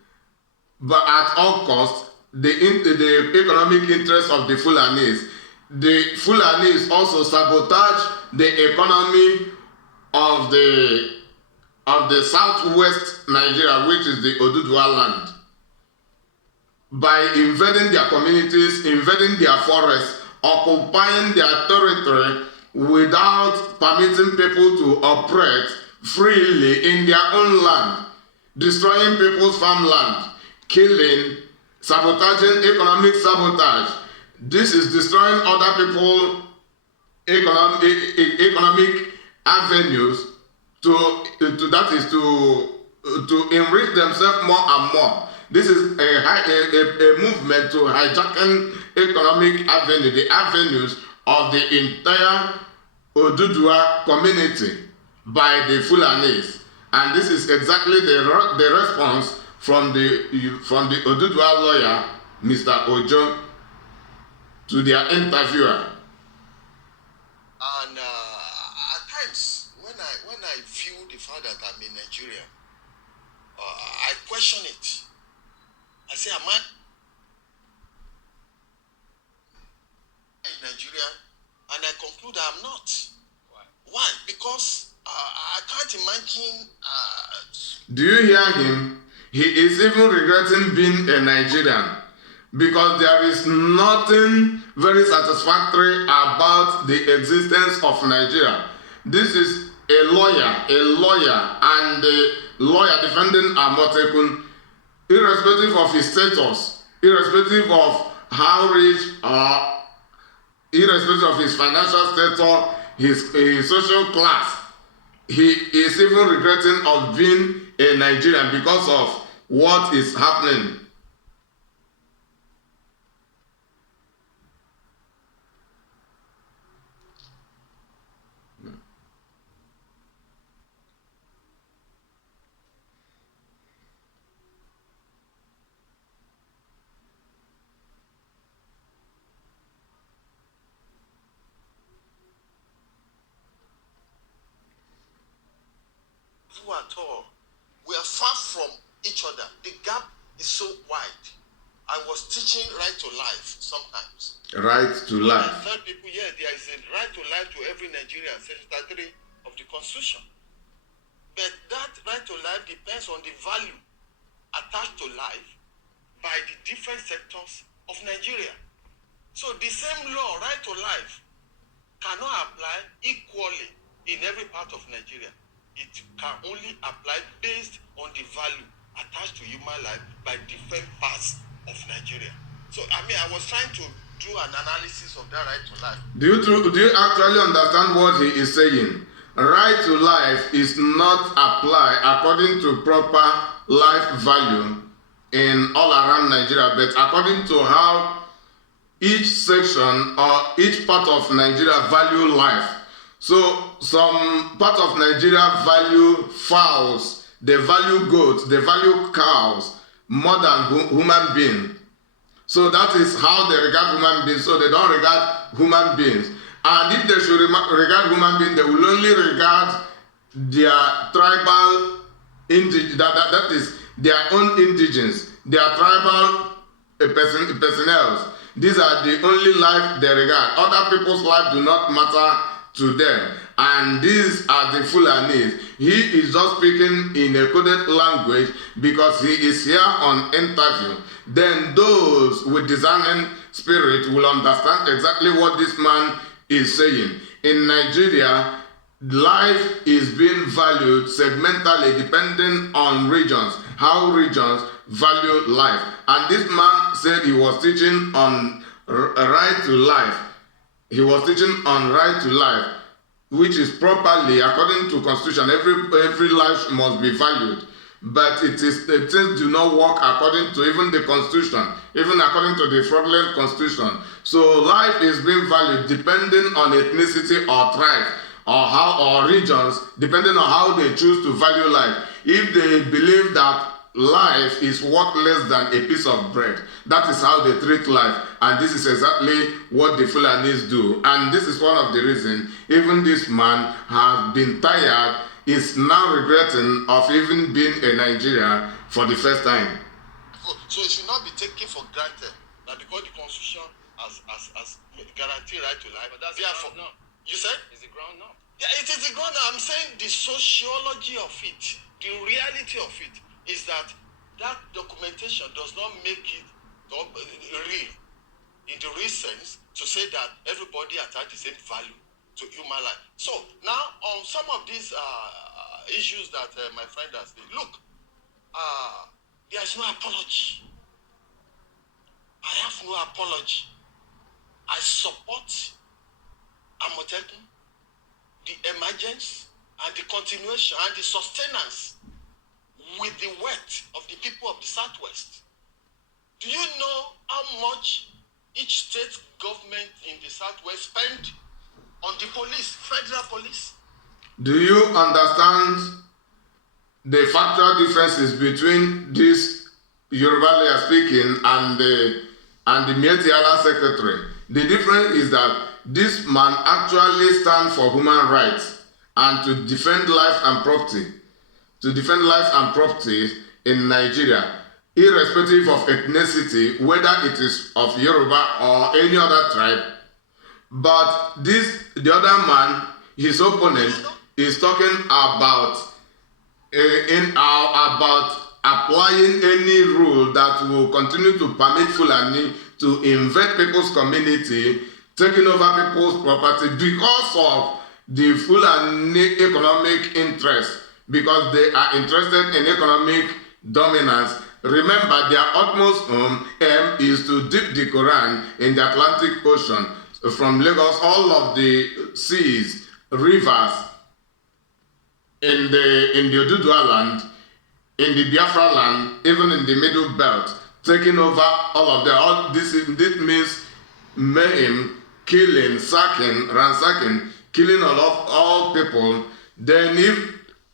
but at all costs, the economic interest of the Fulanis also sabotage the economy of the southwest Nigeria, which is the Oduduwa land, by invading their communities, invading their forests, occupying their territory without permitting people to operate freely in their own land, destroying people's farmland, killing, sabotaging, economic sabotage. This is destroying other people's economic avenues to enrich themselves more and more. This is a movement to hijacking economic avenue, the avenues of the entire Oduduwa community by the Fulanis. And this is exactly the response from the Oduduwa lawyer, Mr. Ojo, to their interviewer. And at times, when I view the fact that I'm in Nigeria, I question it. I say, am I in Nigeria? And I conclude I'm not. Why? Because I can't imagine. Do you hear him? He is even regretting being a Nigerian, because there is nothing very satisfactory about the existence of Nigeria. This is a lawyer, and a lawyer defending Amotekun, irrespective of his status, irrespective of how rich or irrespective of his financial status, his social class. He is even regretting of being a Nigerian because of what is happening. At all. We are far from each other. The gap is so wide. I was teaching right to life sometimes. Right to life. I tell people, yes, there is a right to life to every Nigerian, Section 33 of the Constitution. But that right to life depends on the value attached to life by the different sectors of Nigeria. So the same law, right to life, cannot apply equally in every part of Nigeria. It can only apply based on the value attached to human life by different parts of Nigeria. So, I mean, I was trying to do an analysis of that right to life. Do you actually understand what he is saying? Right to life is not applied according to proper life value in all around Nigeria, but according to how each section or each part of Nigeria value life. So some part of Nigeria value fowls, they value goats, they value cows more than human beings. So that is how they regard human beings. So they don't regard human beings. And if they should regard human beings, they will only regard their tribal that is their own indigens, their tribal personnel. These are the only life they regard. Other people's life do not matter to them. And these are the Fulanis. He is just speaking in a coded language because he is here on interview. Then those with discerning spirit will understand exactly what this man is saying. In Nigeria, life is being valued segmentally depending on regions, how regions value life. And this man said he was teaching on right to life. He was teaching on right to life, which is properly, according to Constitution, every life must be valued. But things do not work according to even the Constitution, even according to the fraudulent Constitution. So life is being valued depending on ethnicity or tribe or regions, depending on how they choose to value life. If they believe that life is worth less than a piece of bread, that is how they treat life. And this is exactly what the Fulanis do. And this is one of the reasons even this man has been tired, is now regretting of even being a Nigerian for the first time. So it should not be taken for granted that because the Constitution has guaranteed right to life. But that's therefore, the ground now. You said? It's the ground now. Yeah, it is the ground now. I'm saying the sociology of it, the reality of it, is that documentation does not make it real, in the real sense, to say that everybody attach the same value to human life. So now on some of these issues that my friend has said, look, there is no apology. I have no apology. I support Amotekun, the emergence and the continuation and the sustenance with the wealth of the people of the Southwest. Do you know how much each state government in the Southwest spend on the police, federal police? Do you understand the factual differences between this Yoruba lawyer speaking and the Mieti Allah secretary? The difference is that this man actually stands for human rights and to defend life and property. To defend life and property in Nigeria, irrespective of ethnicity, whether it is of Yoruba or any other tribe. But the other man, his opponent, is talking about applying any rule that will continue to permit Fulani to invade people's community, taking over people's property because of the Fulani economic interest, because they are interested in economic dominance. Remember, their utmost aim is to dip the Quran in the Atlantic Ocean. From Lagos, all of the seas, rivers, in the Oduduwa land, in the Biafra land, even in the Middle Belt, taking over all of them. All this means mayhem, killing, sacking, ransacking, killing all people. Then if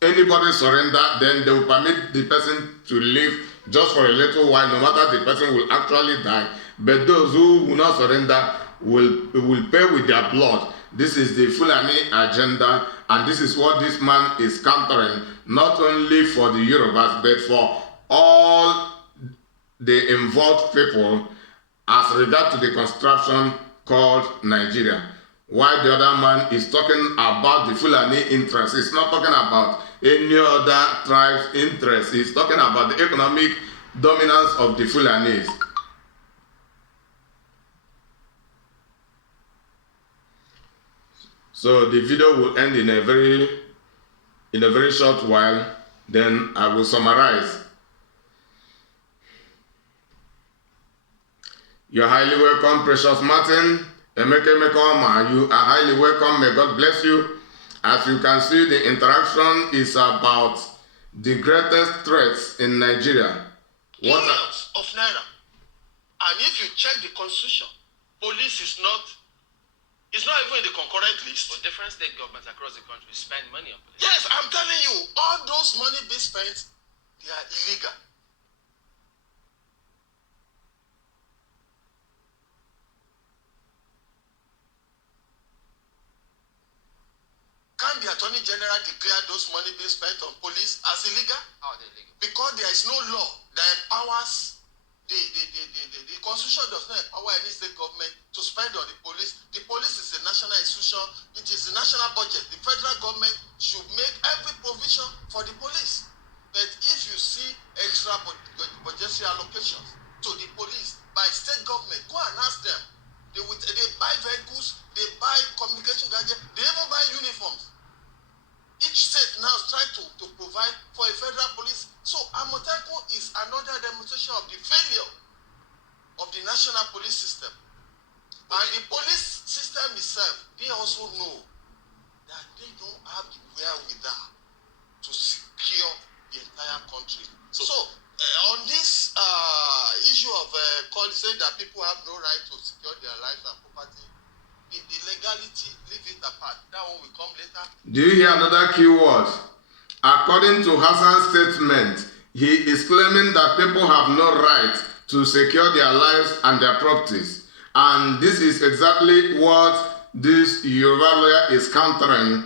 anybody surrender, then they will permit the person to live just for a little while, no matter the person will actually die. But those who will not surrender will pay with their blood. This is the Fulani agenda, and this is what this man is countering, not only for the Yorubas, but for all the involved people as regard to the construction called Nigeria. While the other man is talking about the Fulani interest, he's not talking about any other tribe's interest. He's talking about the economic dominance of the Fulanis. So the video will end in a very short while. Then I will summarize. You're highly welcome, Precious Martin. Emeka Mekoma, you are highly welcome. May God bless you. As you can see, the interaction is about the greatest threats in Nigeria. Billions of naira. And if you check the constitution, police is not even in the concurrent list. But different state governments across the country spend money on police. Yes, I'm telling you, all those money being spent, they are illegal. Can the Attorney General declare those money being spent on police as illegal? How are they illegal? Because there is no law that empowers the constitution does not empower any state government to spend on the police. The police is a national institution. It is the national budget. The federal government should make every provision for the police. But if you see extra budgetary allocations to the police by state government, go and ask them. They buy vehicles, they buy communication gadgets, they even buy uniforms. Each state now is trying to provide for a federal police. So Amotekun is another demonstration of the failure of the national police system. And the police system itself, they also know that they don't have the wherewithal to secure the entire country. So on this issue of saying that people have no right to secure their lives and property, the legality, leave it apart. That one will come later. Do you hear another key word? According to Hassan's statement, he is claiming that people have no right to secure their lives and their properties. And this is exactly what this Yoruba lawyer is countering,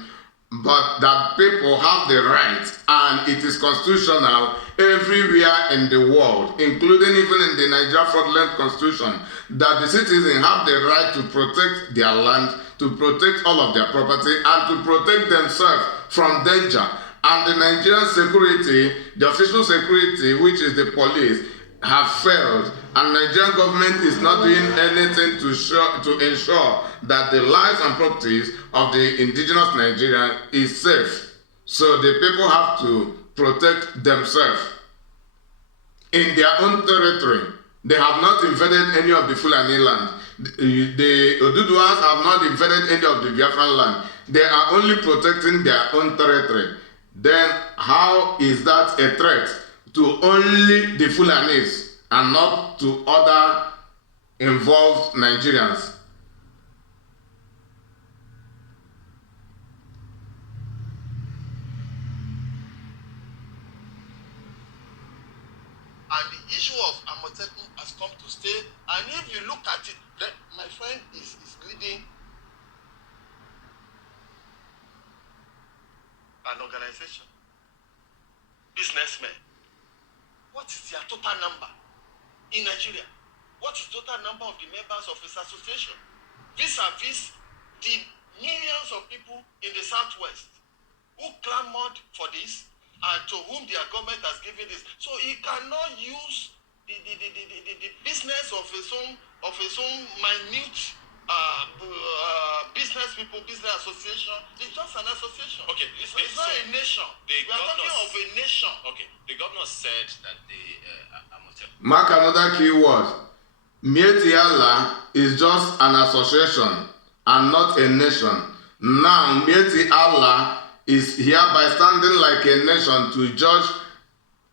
but that people have the right, and it is constitutional everywhere in the world, including even in the Nigeria fraudulent constitution, that the citizens have the right to protect their land, to protect all of their property, and to protect themselves from danger. And the Nigerian security, the official security, which is the police, have failed, and Nigerian government is not doing anything to ensure that the lives and properties of the indigenous Nigerian is safe. So the people have to protect themselves in their own territory. They have not invaded any of the Fulani land. The Oduduwas have not invaded any of the Biafran land. They are only protecting their own territory. Then how is that a threat to only the Fulanis and not to other involved Nigerians? And the issue of Amotekun has come to stay. And if you look at it, then my friend is leading an organization, businessmen. What is their total number in Nigeria? What is the total number of the members of this association? Vis-a-vis the millions of people in the Southwest who clamored for this, and to whom their government has given this. So he cannot use the business of his own minute business people, business association. It's just an association. Okay, it's not a nation. We are talking of a nation. Okay, the governor said that the Mark another key word. Mieti Allah is just an association and not a nation. Now, Mieti Allah is hereby standing like a nation to judge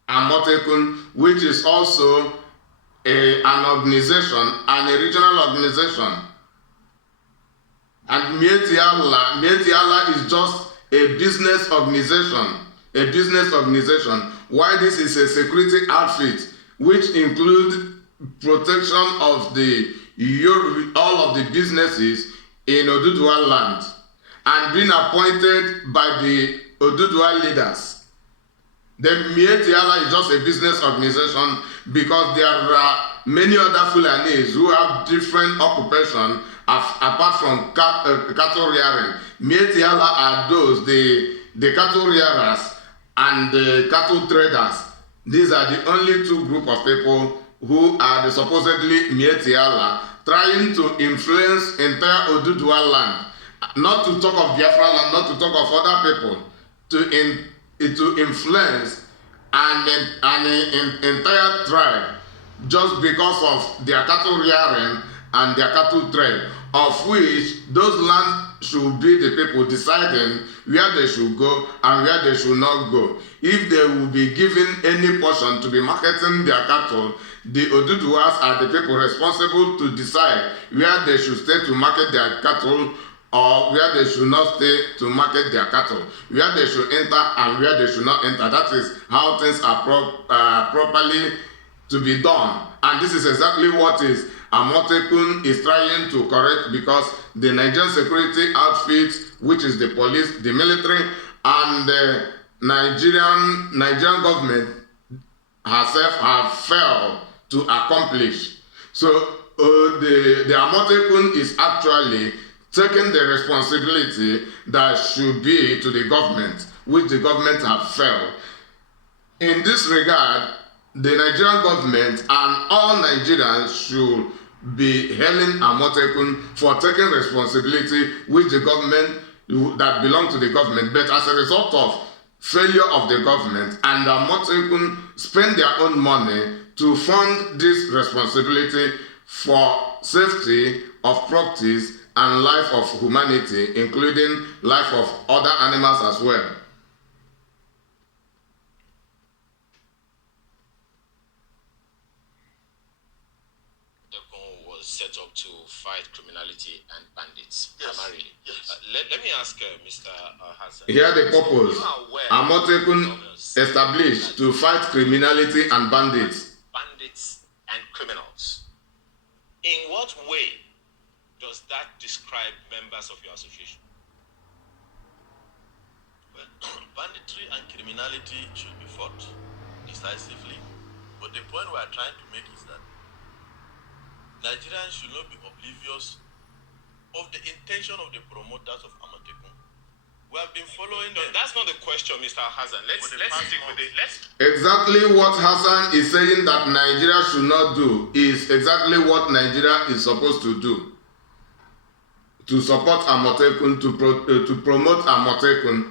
Amotekun, which is also an organization and a regional organization. And Mieti Allah is just a business organization. A business organization. Why this is a security outfit, which include protection of all of the businesses in Oduduwa land, and being appointed by the Oduduwa leaders. The Mieti Allah is just a business organization because there are many other Fulanis who have different occupation apart from cattle rearing. Mieti Allah are those, the cattle rearers and the cattle traders. These are the only two group of people who are the supposedly Mieti Allah trying to influence entire Oduduwa land. Not to talk of Biafra land, not to talk of other people, to influence an entire tribe just because of their cattle rearing and their cattle trade, of which those land should be the people deciding where they should go and where they should not go. If they will be given any portion to be marketing their cattle, the Oduduwas are the people responsible to decide where they should stay to market their cattle or where they should not stay to market their cattle, where they should enter and where they should not enter. That is how things are properly to be done. And this is exactly what is Amotekun is trying to correct, because the Nigerian security outfit, which is the police, the military, and the Nigerian government herself have failed to accomplish. So the Amotekun is actually taking the responsibility that should be to the government, which the government have failed. In this regard, the Nigerian government and all Nigerians should be hailing Amotekun for taking responsibility which the government that belong to the government, but as a result of failure of the government, and Amotekun spend their own money to fund this responsibility for safety of properties and life of humanity, including life of other animals as well. Was set up to fight criminality and bandits, Yes. primarily. Yes. Let me ask Mr. Hassan. Here the purpose. You are aware Amotekun governors established to fight criminality and bandits. bandits and criminals. In what way does that describe members of your association? Well, banditry and criminality should be fought decisively. But the point we are trying to make is that Nigerians should not be oblivious of the intention of the promoters of Amotekun. We have been following No, them. that's not the question, Mr. Hassan. Let's For the stick past with it. months. Exactly what Hassan is saying that Nigeria should not do is exactly what Nigeria is supposed to do. To support Amotekun, to promote Amotekun,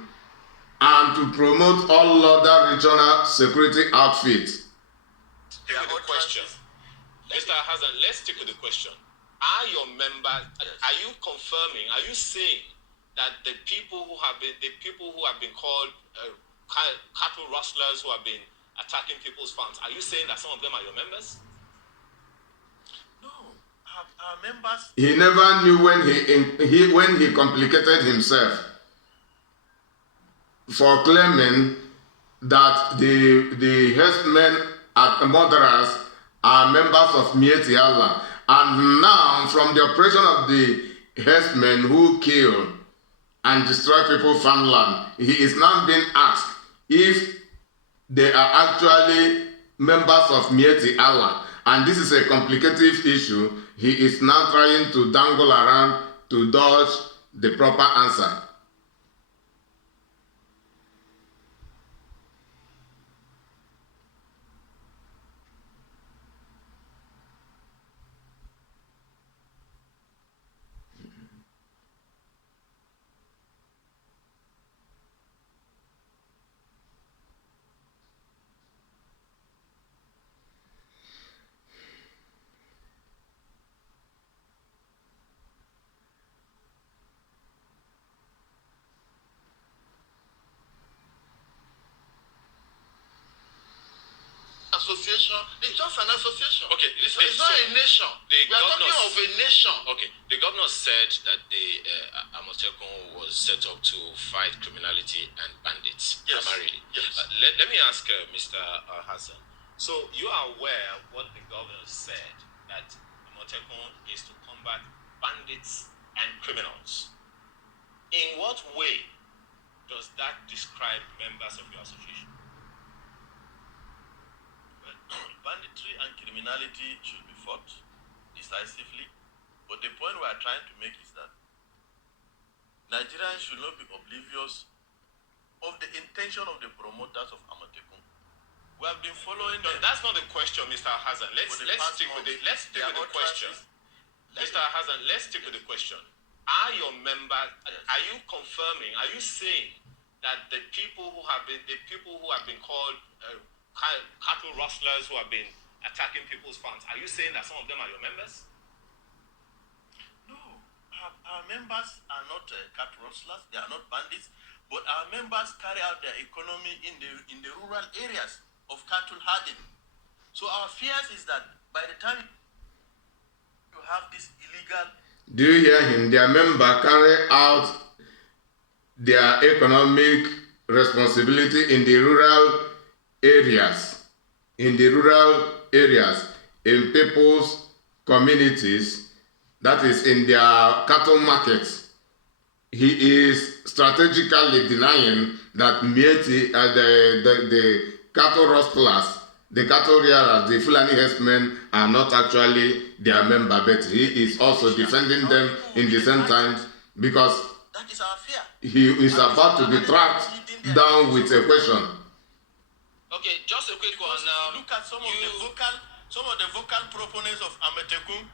and to promote all other regional security outfits. Stick with the question. Mr. Hassan, let's stick with the question. Are your members, are you confirming, are you saying that the people who have been called cattle rustlers, who have been attacking people's farms, are you saying that some of them are your members? No, our members. He never knew when he complicated himself for claiming that the herdsmen at murderers are members of Mieti Allah. And now, from the operation of the herdsmen who kill and destroy people's farmland, he is now being asked if they are actually members of Mieti Allah. And this is a complicated issue. He is now trying to dangle around to dodge the proper answer. association. It's just an association. Okay, It's not a nation. We are talking of a nation. Okay, the governor said that the Amotekun was set up to fight criminality and bandits. Yes. Primarily. Yes. Let me ask Mr. Hassan. So you are aware what the governor said, that Amotekun is to combat bandits and criminals. In what way does that describe members of your association? Well, banditry and criminality should be fought decisively. But the point we are trying to make is that Nigerians should not be oblivious of the intention of the promoters of Amotekun. We have been following No, them. that's not the question, Mr. Hassan. Let's stick with the question. Mr. Hassan, let's stick with the question. Are your members? Yes. Are you confirming? Are you saying that the people who have been called cattle rustlers, who have been attacking people's farms, are you saying that some of them are your members? No, our members are not cattle rustlers. They are not bandits. But our members carry out their economy in the rural areas of cattle herding. So our fears is that by the time you have this illegal. Do you hear him? Their member carry out their economic responsibility in the rural areas, in people's communities, that is in their cattle markets. He is strategically denying that the cattle rustlers, the cattle rearers, the Fulani herdsmen are not actually their member, but he is also defending them in the same time, because That is our fear. he is about to be tracked down with a question. Okay, just a quick one. Because if you look at some of the vocal proponents of Amotekun,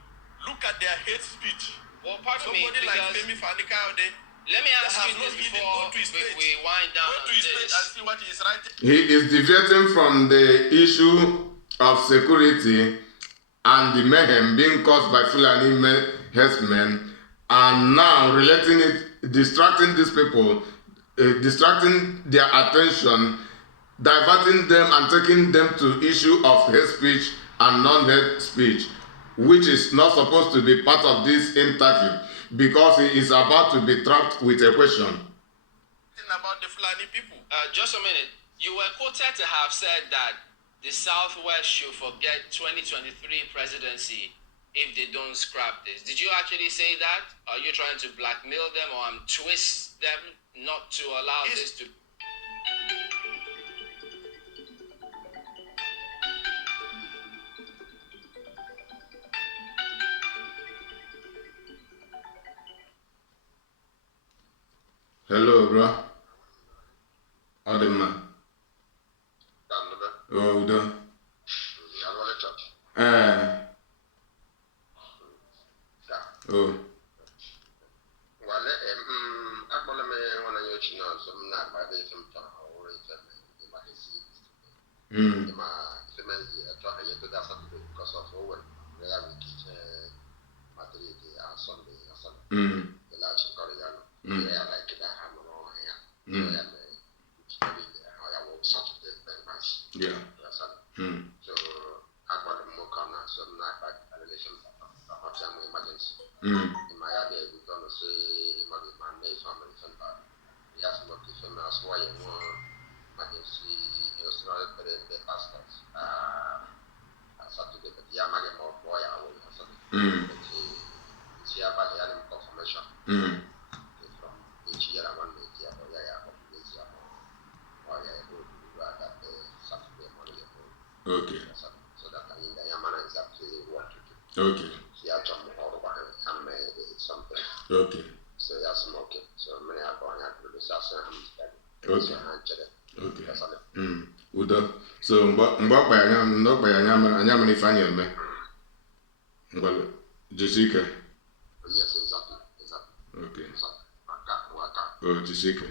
look at their hate speech. Well, pardon me, Somebody like because Femi Fani-Kayode, let me ask that you has this not before go to his page. we wind down Go to on his page and this. see what he is writing. He is deviating from the issue of security and the mayhem being caused by Fulani herdsmen, and now relating it, distracting these people, distracting their attention, diverting them and taking them to issue of hate speech and non-hate speech, which is not supposed to be part of this interview, because he is about to be trapped with a question. About the Fulani people. Just a minute. You were quoted to have said that the Southwest should forget 2023 presidency if they don't scrap this. Did you actually say that? Are you trying to blackmail them or twist them not to allow this to... Hello, bro. Adema. Oh, udo. Oh. Yeah. So I got a more corner, so not by relation of family emergency. In my idea, we're going to say, my name, family, but we have some of the famous why you want emergency, you know, not the pastors. Saturday, but the Yamaga more boy, I will have something. It's here by the animal confirmation. From each year, I want to hear about this year, or that Saturday morning. Okay. So that I mean, the Yamana is actually what to do. Okay. He had some more something. Okay. So that's okay. So many are going out to the Sassan. Okay. Udo. So mgbe ọkpa ya anya mere ife anyị eme. Ngwale. Jisike. Yes, exactly. Okay. Exactly. Oh, Jisike.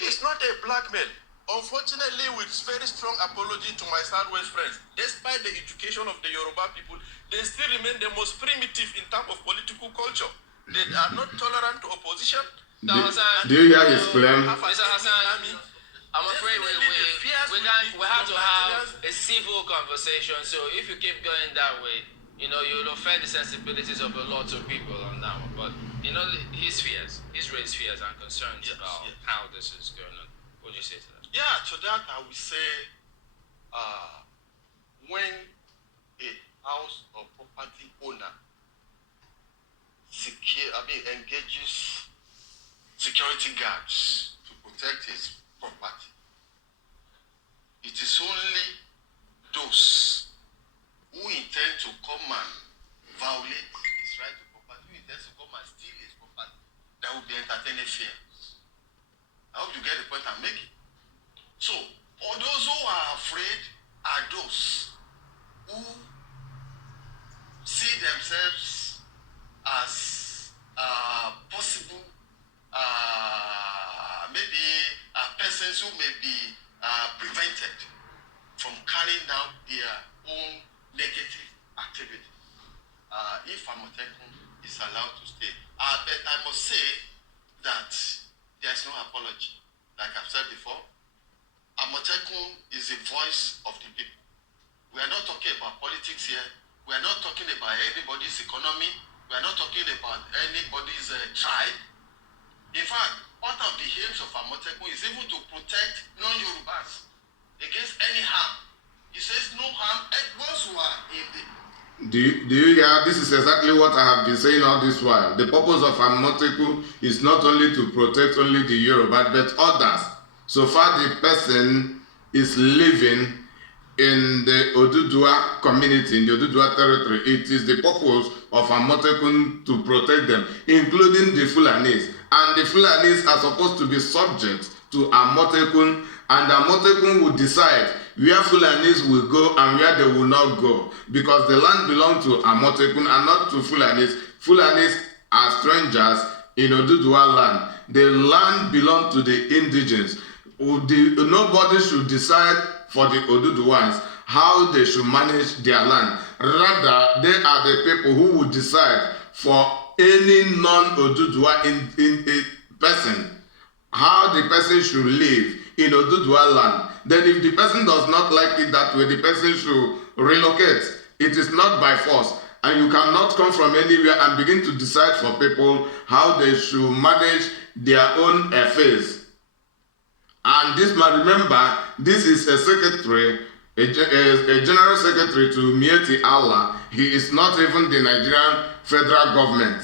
It's not a blackmail. Unfortunately, with very strong apology to my Southwest friends, despite the education of the Yoruba people, they still remain the most primitive in terms of political culture. They are not tolerant to opposition. Do you hear his claim? Mr. Hassan, I'm afraid we have to have a civil conversation. So if you keep going that way, you'll offend the sensibilities of a lot of people on that one. But his raised fears and concerns about how this is going on. What do you say to that? Yeah, to that I would say, when a house or property owner engages security guards to protect his property, it is only those who intend to come and violate his right to property, who intend to come and steal his property, that will be entertaining fears. I hope you get the point I'm making. So, all those who are afraid are those who see themselves as possible, maybe persons who may be prevented from carrying out their own negative activity. If Amotekun is allowed to stay, but I must say that there is no apology. Like I've said before, Amotekun is the voice of the people. We are not talking about politics here. We are not talking about anybody's economy. We are not talking about anybody's tribe. In fact, part of the aims of Amotekun is even to protect non-Yorubas against any harm. He says no harm at those who are in the... Do you hear? This is exactly what I have been saying all this while. The purpose of Amotekun is not only to protect only the Yoruba, but others. So far the person is living in the Oduduwa community, in the Oduduwa territory. It is the purpose of Amotekun to protect them, including the Fulanis. And the Fulanis are supposed to be subject to Amotekun, and Amotekun will decide where Fulanis will go and where they will not go, because the land belongs to Amotekun and not to Fulanis. Fulanis are strangers in Oduduwa land. The land belongs to the indigenes. Nobody should decide for the Oduduwans how they should manage their land. Rather, they are the people who will decide for any non-Oduduwa in a person how the person should live in Oduduwa land. Then if the person does not like it that way, the person should relocate. It is not by force. And you cannot come from anywhere and begin to decide for people how they should manage their own affairs. And this man, remember, this is a secretary, a general secretary to Mieti Allah. He is not even the Nigerian federal government.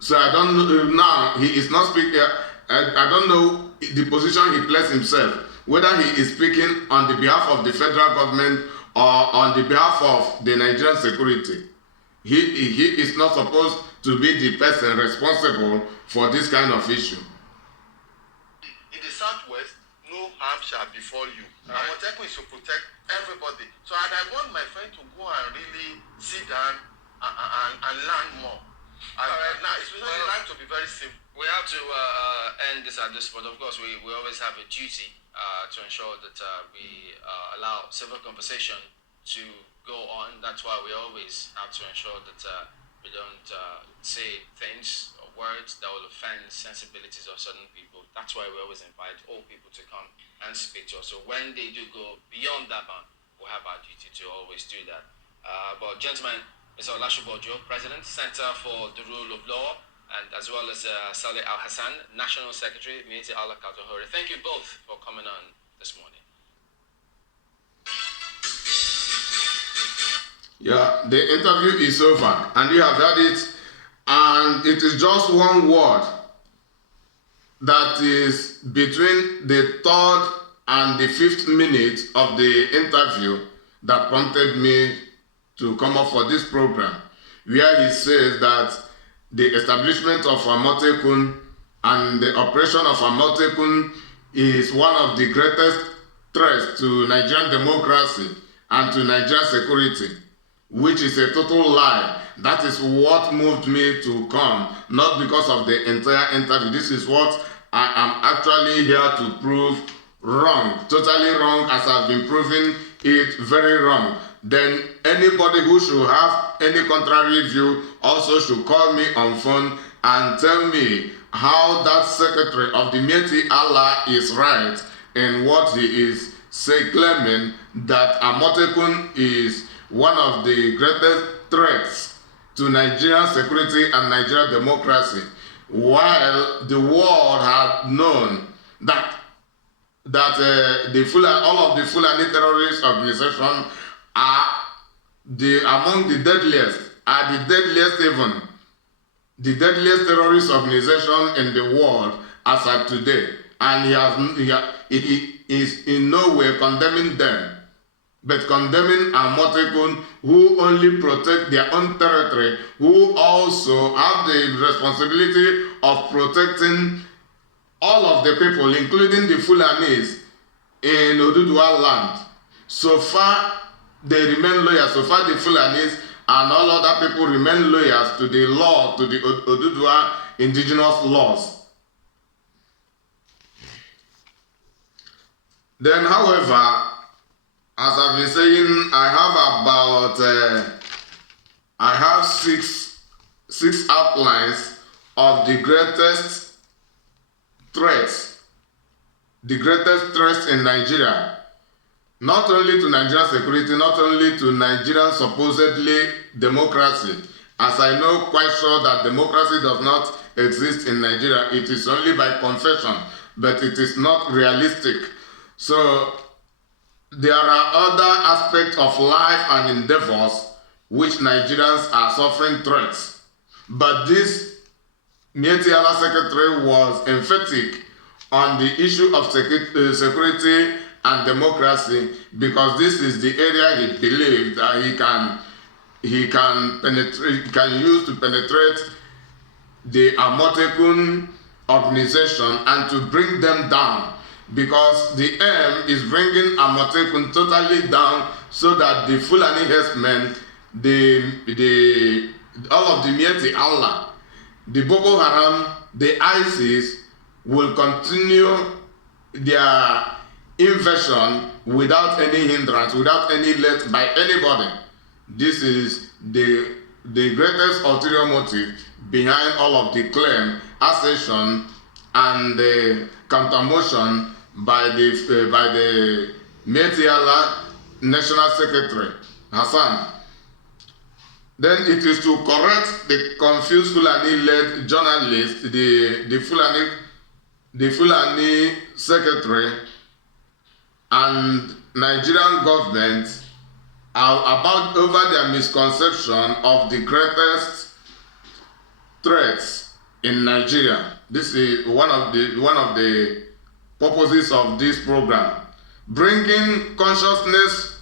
So I don't know, now he is not speaking, I don't know the position he placed himself, whether he is speaking on the behalf of the federal government or on the behalf of the Nigerian security. He is not supposed to be the person responsible for this kind of issue. In the southwest, no harm shall befall you. Amotekun is to protect everybody. So I want my friend to go and really sit down and learn more. Now, it's really like to be very simple. We have to end this at this point. Of course, we always have a duty to ensure that we allow civil conversation to go on. That's why we always have to ensure that we don't say things or words that will offend sensibilities of certain people. That's why we always invite all people to come and speak to us. So when they do go beyond that bound, we have our duty to always do that. But gentlemen, Mr. Olashubojo, President, Center for the Rule of Law, and as well as Saleh Al-Hassan, National Secretary, Mieti Allah Katohore. Thank you both for coming on this morning. Yeah, the interview is over, and you have heard it, and it is just one word that is between the 3rd and the 5th minute of the interview that prompted me to come up for this program, where he says that the establishment of Amotekun and the operation of Amotekun is one of the greatest threats to Nigerian democracy and to Nigerian security, which is a total lie. That is what moved me to come, not because of the entire interview. This is what I am actually here to prove wrong, totally wrong, as I've been proving it very wrong. then anybody who should have any contrary view also should call me on phone and tell me how that secretary of the Mieti Allah is right in what he is claiming, that Amotekun is one of the greatest threats to Nigerian security and Nigerian democracy, while the world had known that all of the Fulani terrorist organizations are among the deadliest even the deadliest terrorist organization in the world as of today, and he is in no way condemning them, but condemning Amotekun, who only protect their own territory, who also have the responsibility of protecting all of the people, including the Fulanis in Oduduwa land. So far, they remain loyal. So far, the Fulanis and all other people remain loyal to the law, to the Oduduwa indigenous laws. Then, however, as I've been saying, I have six outlines of the greatest threats in Nigeria. Not only to Nigerian security, not only to Nigerian supposedly democracy, as I know quite sure that democracy does not exist in Nigeria. It is only by confession, but it is not realistic. So there are other aspects of life and endeavors which Nigerians are suffering threats. But this Mieti Allah secretary was emphatic on the issue of security and democracy, because this is the area he believed that he can use to penetrate the Amotekun organization and to bring them down, because the aim is bringing Amotekun totally down, so that the Fulani herdsmen, all of the Mieti Allah, the Boko Haram, the ISIS will continue their invasion without any hindrance, without any let by anybody. This is the greatest ulterior motive behind all of the claim, assertion, and the countermotion by the Mieti Allah National Secretary Hassan. Then it is to correct the confused Fulani-led journalist, the Fulani secretary and Nigerian government over their misconception of the greatest threats in Nigeria. This is one of the purposes of this program, bringing consciousness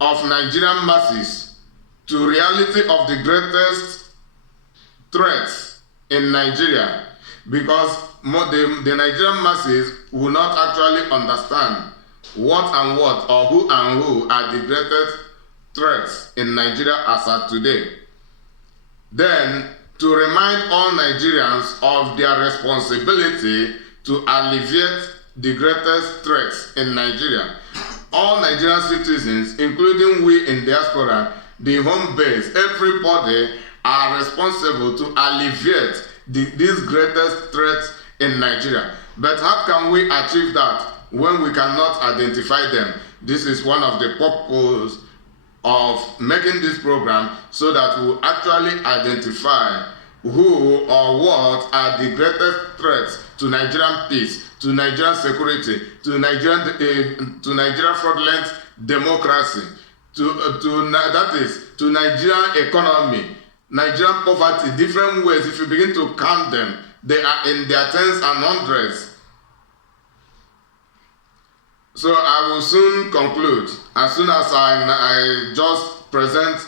of Nigerian masses to reality of the greatest threats in Nigeria, because the Nigerian masses will not actually understand what or who are the greatest threats in Nigeria as of today. Then, to remind all Nigerians of their responsibility to alleviate the greatest threats in Nigeria. All Nigerian citizens, including we in diaspora, the home base, everybody are responsible to alleviate these greatest threats in Nigeria. But how can we achieve that when we cannot identify them? This is one of the purposes of making this program, so that we actually identify who or what are the greatest threats to Nigerian peace, to Nigerian security, to Nigerian fraudulent democracy, to Nigerian economy, Nigerian poverty, different ways. If you begin to count them, they are in their tens and hundreds. So I will soon conclude. As soon as I just present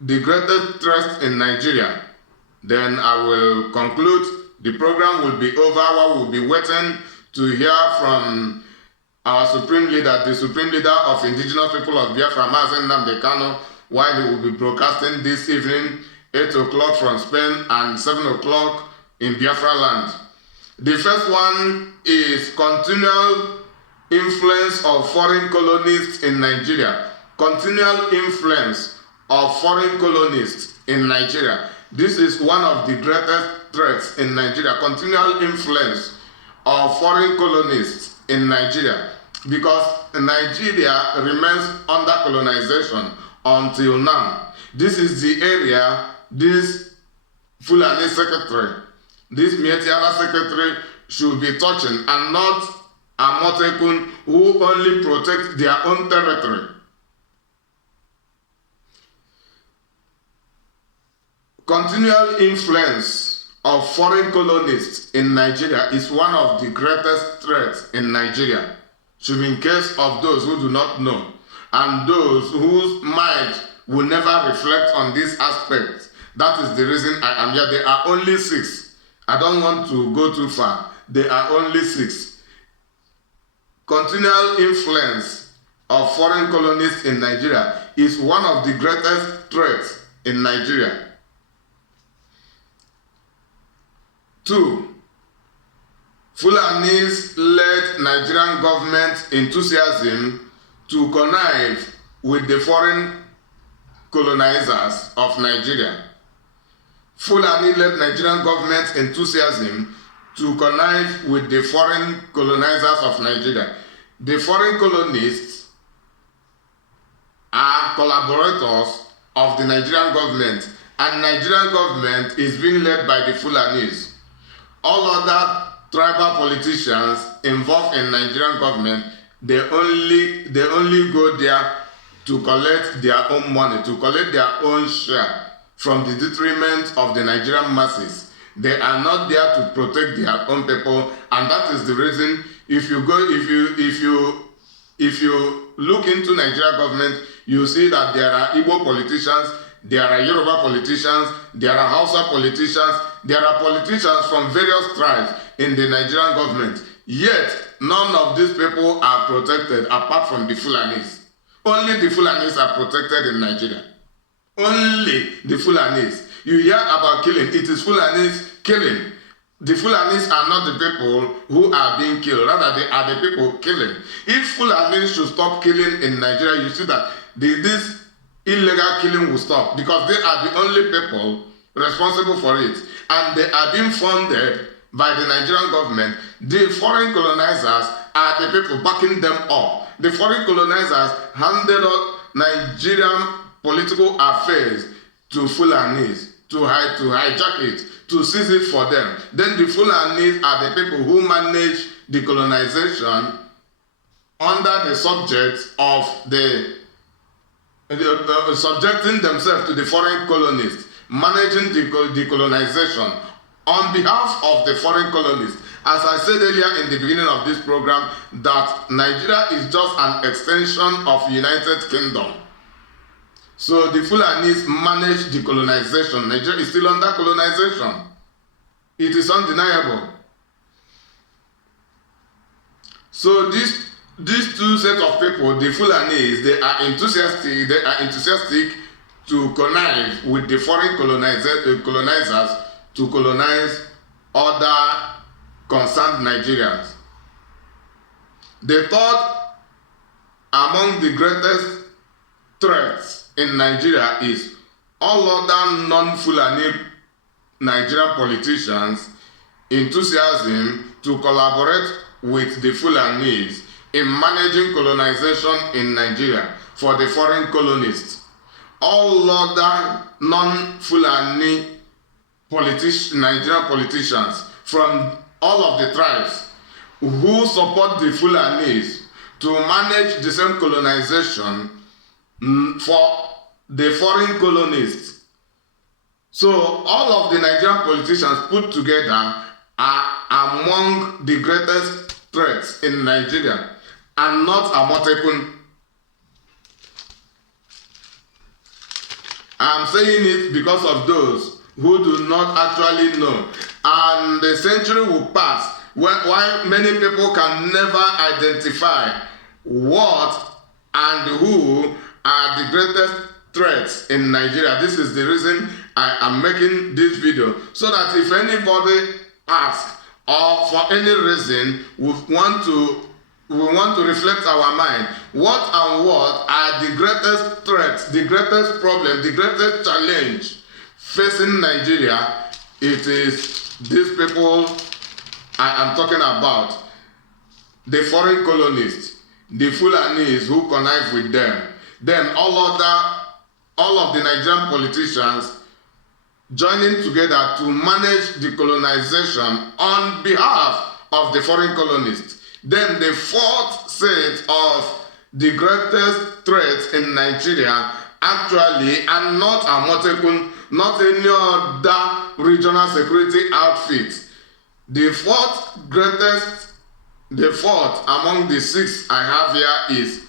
the greatest threat in Nigeria, then I will conclude. The program will be over. We will be waiting to hear from our Supreme Leader, the Supreme Leader of Indigenous People of Biafra, Mazen Nnamdi Kanu, while he will be broadcasting this evening, 8 o'clock from Spain and 7 o'clock in Biafra land. The first one is continual influence of foreign colonists in Nigeria. Continual influence of foreign colonists in Nigeria. This is one of the greatest threats in Nigeria. Continual influence of foreign colonists in Nigeria, because Nigeria remains under colonization until now. This is the area this Fulani secretary, this Mietiala secretary should be touching, and not Amotekun, who only protect their own territory. Continual influence of foreign colonists in Nigeria is one of the greatest threats in Nigeria. Should be in case of those who do not know, and those whose mind will never reflect on this aspect. That is the reason I am here. There are only 6. I don't want to go too far. There are only 6. Continual influence of foreign colonists in Nigeria is one of the greatest threats in Nigeria. 2. Fulanis led Nigerian government enthusiasm to connive with the foreign colonizers of Nigeria. Fulani led Nigerian government enthusiasm to connive with the foreign colonizers of Nigeria. The foreign colonists are collaborators of the Nigerian government, and Nigerian government is being led by the Fulanis. All other tribal politicians involved in Nigerian government, they only go there to collect their own money, to collect their own share from the detriment of the Nigerian masses. They are not there to protect their own people, and that is the reason. If you look into Nigerian government, you see that there are Igbo politicians, there are Yoruba politicians, there are Hausa politicians, there are politicians from various tribes in the Nigerian government. Yet, none of these people are protected apart from the Fulanis. Only the Fulanis are protected in Nigeria. Only the Fulanis. You hear about killing, it is Fulanis killing. The Fulanis are not the people who are being killed, rather they are the people killing. If Fulanis should stop killing in Nigeria, you see that this illegal killing will stop, because they are the only people responsible for it, and they are being funded by the Nigerian government. The foreign colonizers are the people backing them up. The foreign colonizers handed out Nigerian political affairs to Fulanis to hijack it, to seize it for them. Then the Fulanis are the people who manage the colonization under the subject of subjecting themselves to the foreign colonists, managing the colonization on behalf of the foreign colonists. As I said earlier in the beginning of this program, that Nigeria is just an extension of United Kingdom. So the Fulanis manage the colonization. Nigeria is still under colonization. It is undeniable. So these two set of people, the Fulanis, they are enthusiastic to connive with the foreign colonizers to colonize other concerned Nigerians. The third among the greatest threats in Nigeria is all other non-Fulani Nigerian politicians' enthusiasm to collaborate with the Fulanis in managing colonization in Nigeria for the foreign colonists. All other non-Fulani Nigerian politicians from all of the tribes who support the Fulanis to manage the same colonization for the foreign colonists. So all of the Nigerian politicians put together are among the greatest threats in Nigeria, and not Amotekun. I'm saying it because of those who do not actually know. And the century will pass while many people can never identify what and who are the greatest threats in Nigeria. This is the reason I am making this video, so that if anybody asks or for any reason we want we want to reflect our mind. What are the greatest threats, the greatest problem, the greatest challenge facing Nigeria? It is these people I am talking about, the foreign colonists, the Fulanis who connive with them, then all of the Nigerian politicians joining together to manage the colonization on behalf of the foreign colonists. Then the fourth set of the greatest threats in Nigeria actually, and not Amotekun, not any other regional security outfit. The fourth among the six I have here is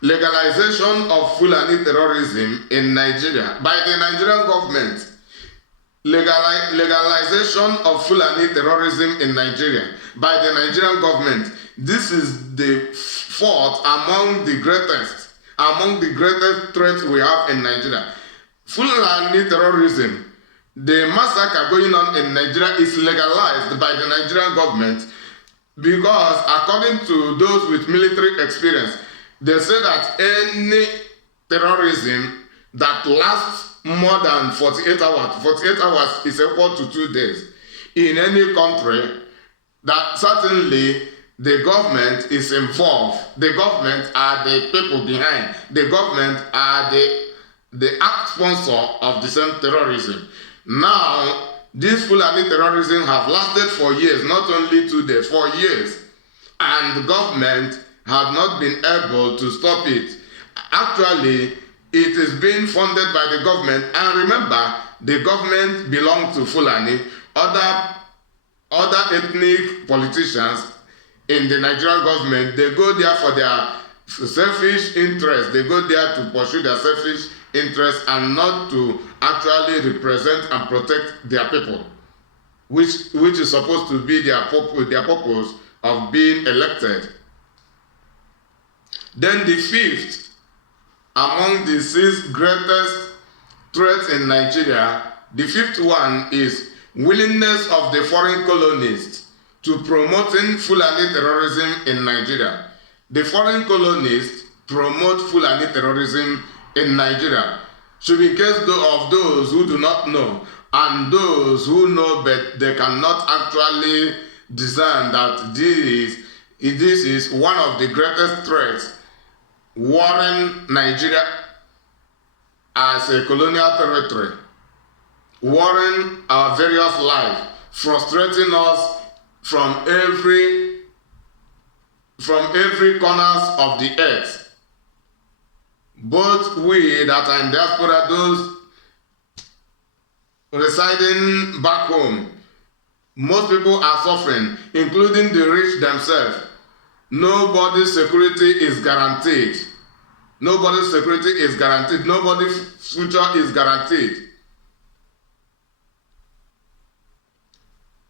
legalization of Fulani terrorism in Nigeria by the Nigerian government. Legalization of Fulani terrorism in Nigeria by the Nigerian government. This is the fourth among the greatest threats we have in Nigeria. Fulani terrorism, the massacre going on in Nigeria is legalized by the Nigerian government because according to those with military experience, they say that any terrorism that lasts more than 48 hours is equal to 2 days in any country, that certainly the government is involved. The government are the people behind. The government are the act sponsor of the same terrorism. Now, this Fulani terrorism have lasted for years, not only 2 days, for years. And the government have not been able to stop it. Actually, it is being funded by the government. And remember, the government belongs to Fulani. Other ethnic politicians in the Nigerian government, they go there for their selfish interest. They go there to pursue their selfish interest and not to actually represent and protect their people, which is supposed to be their purpose of being elected. Then the fifth among the six greatest threats in Nigeria, the fifth one is willingness of the foreign colonists to promoting Fulani terrorism in Nigeria. The foreign colonists promote Fulani terrorism in Nigeria. Should be in case of those who do not know and those who know but they cannot actually discern that this is one of the greatest threats warring Nigeria as a colonial territory, warring our various lives, frustrating us from every corners of the earth. Both we that are in diaspora, those residing back home, most people are suffering, including the rich themselves. Nobody's security is guaranteed. Nobody's security is guaranteed. Nobody's future is guaranteed.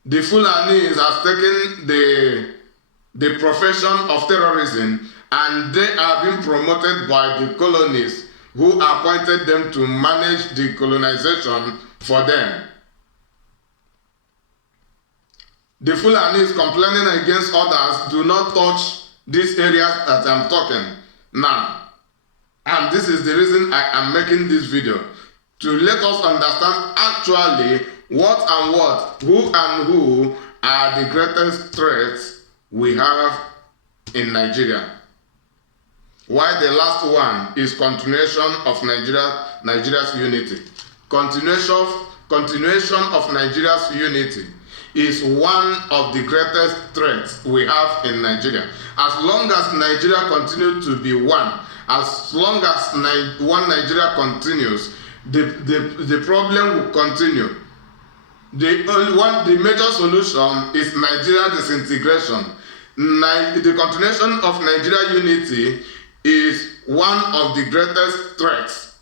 The Fulanis have taken the profession of terrorism and they are being promoted by the colonists who appointed them to manage the colonization for them. The Fulanis complaining against others do not touch these areas that I'm talking now. And this is the reason I am making this video, to let us understand actually who are the greatest threats we have in Nigeria. Why the last one is continuation of Nigeria's unity. Continuation of Nigeria's unity is one of the greatest threats we have in Nigeria. As long as Nigeria continues to be one, as long as one Nigeria continues, the problem will continue. The major solution is Nigeria disintegration. The continuation of Nigeria unity is one of the greatest threats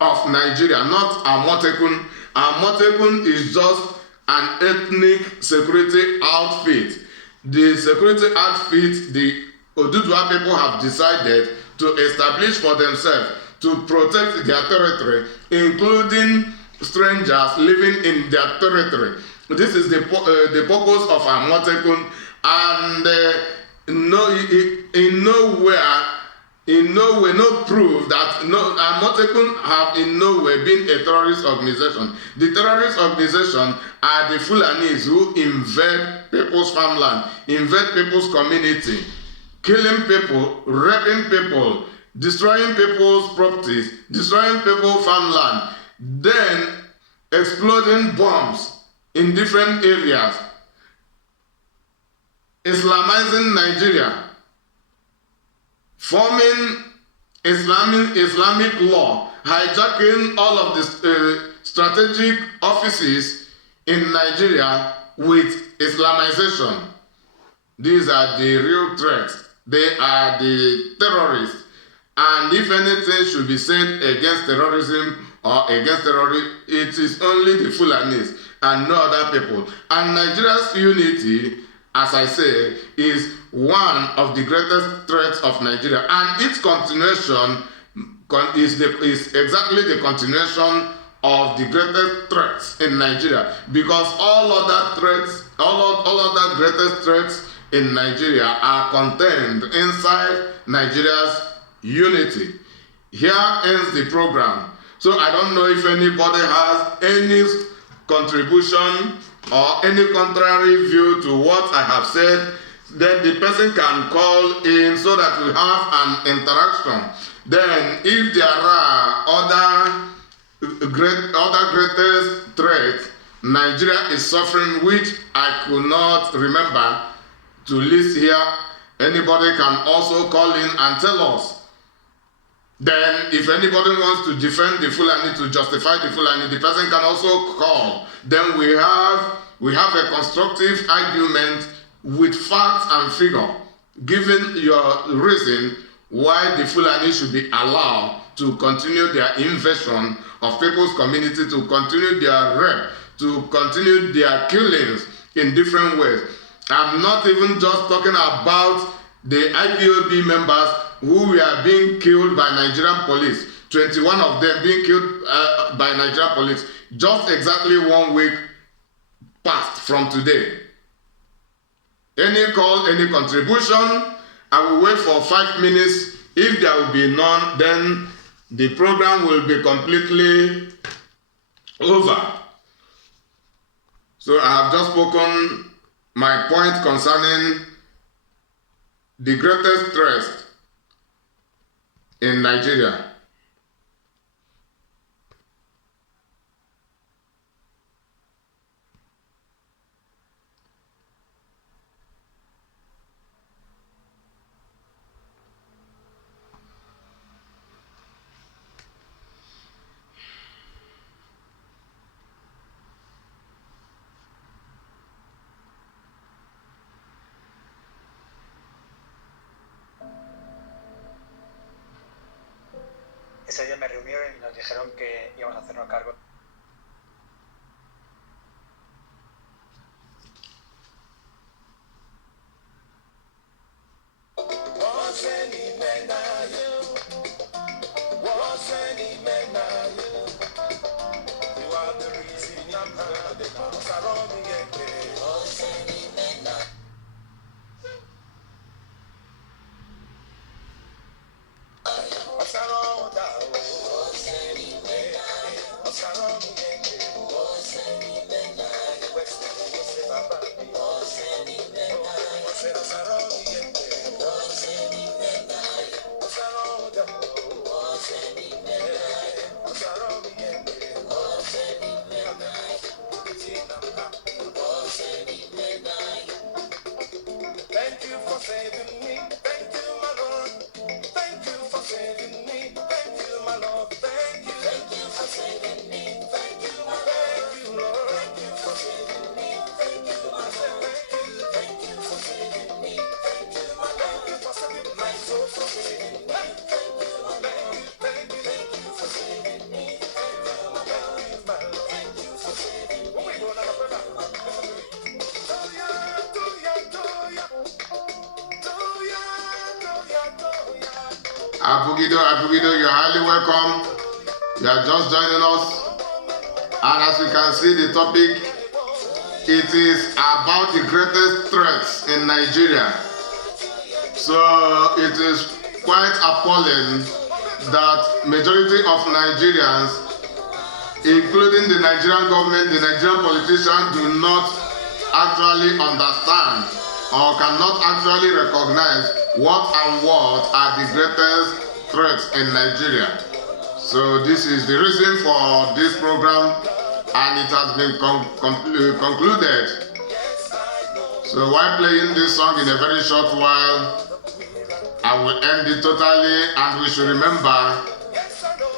of Nigeria, not Amotekun. Amotekun is just an ethnic security outfit. The security outfit the Oduduwa people have decided to establish for themselves to protect their territory, including strangers living in their territory. This is the purpose of Amotekun, and no proof that Amotekun have in no way been a terrorist organization. The terrorist organization are the Fulanis who invade people's farmland, invade people's community, killing people, raping people, destroying people's properties, destroying people's farmland, then exploding bombs in different areas, Islamizing Nigeria, forming Islamic law, hijacking all of the strategic offices in Nigeria with Islamization. These are the real threats. They are the terrorists. And if anything should be said against terrorism or against terrorism, it is only the Fulanis and no other people. And Nigeria's unity, as I say, is one of the greatest threats of Nigeria. And its continuation is exactly the continuation of the greatest threats in Nigeria. Because all other threats, all other greatest threats in Nigeria are contained inside Nigeria's unity. Here ends the program. So I don't know if anybody has any contribution or any contrary view to what I have said. Then the person can call in so that we have an interaction. Then if there are other greatest threats Nigeria is suffering, which I could not remember to list here, anybody can also call in and tell us. Then if anybody wants to defend the Fulani, to justify the Fulani, the person can also call. Then we have a constructive argument with facts and figure, giving your reason why the Fulani should be allowed to continue their invasion of people's community, to continue their rape, to continue their killings in different ways. I'm not even just talking about the IPOB members who were being killed by Nigerian police, 21 of them being killed by Nigerian police, just exactly 1 week past from today. Any call, any contribution, I will wait for 5 minutes. If there will be none, then the program will be completely over. So I have just spoken my point concerning the greatest threat in Nigeria. Ese día me reunieron y nos dijeron que íbamos a hacernos cargo. Abugido, you're highly welcome. You are just joining us. And as we can see, the topic, it is about the greatest threats in Nigeria. So it is quite appalling that majority of Nigerians, including the Nigerian government, the Nigerian politicians, do not actually understand or cannot actually recognize what are the greatest threats in Nigeria. So this is the reason for this program, and it has been concluded. So while playing this song in a very short while, I will end it totally, and we should remember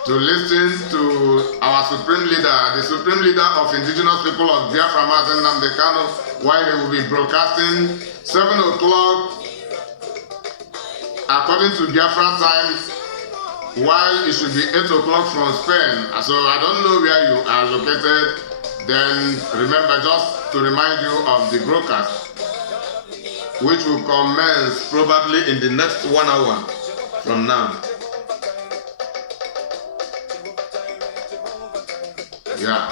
to listen to our Supreme Leader, the Supreme Leader of Indigenous People of Biafra, Mazen Nnamdi Kanu, while they will be broadcasting 7 o'clock according to Biafra time, while it should be 8 o'clock from Spain. So I don't know where you are located. Then remember, just to remind you of the broadcast, which will commence probably in the next 1 hour from now. Yeah.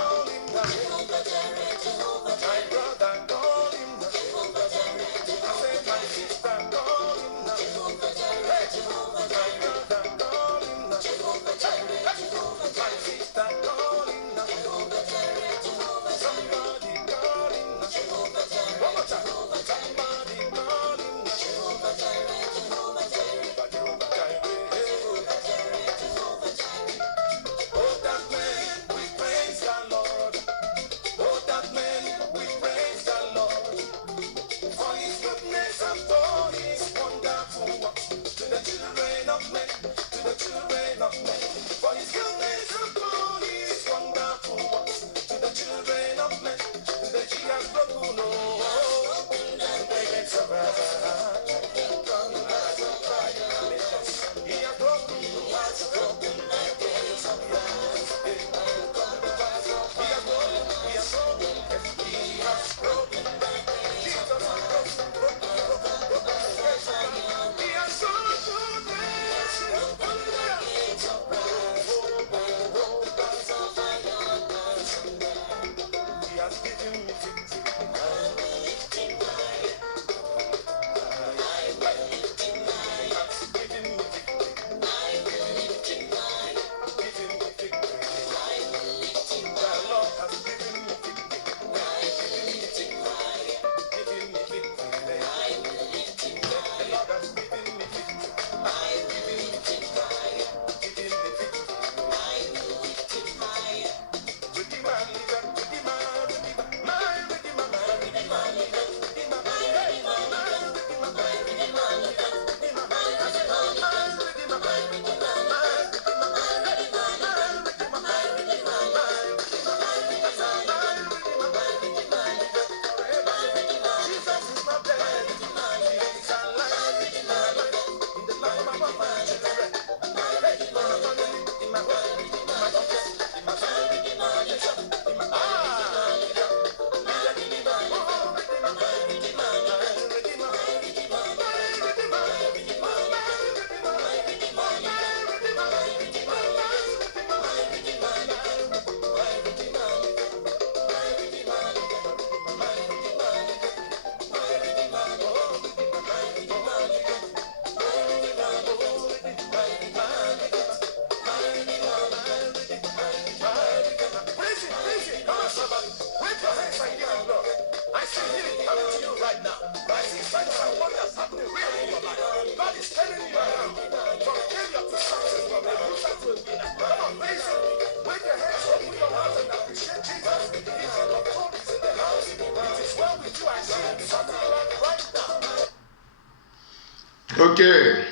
Okay.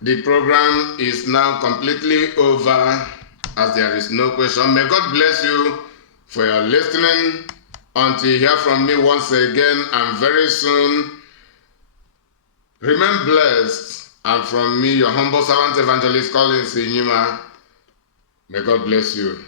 The program is now completely over, as there is no question. May God bless you for your listening. Until you hear from me once again and very soon, remain blessed. And from me, your humble servant, Evangelist Collins Inyuma, may God bless you.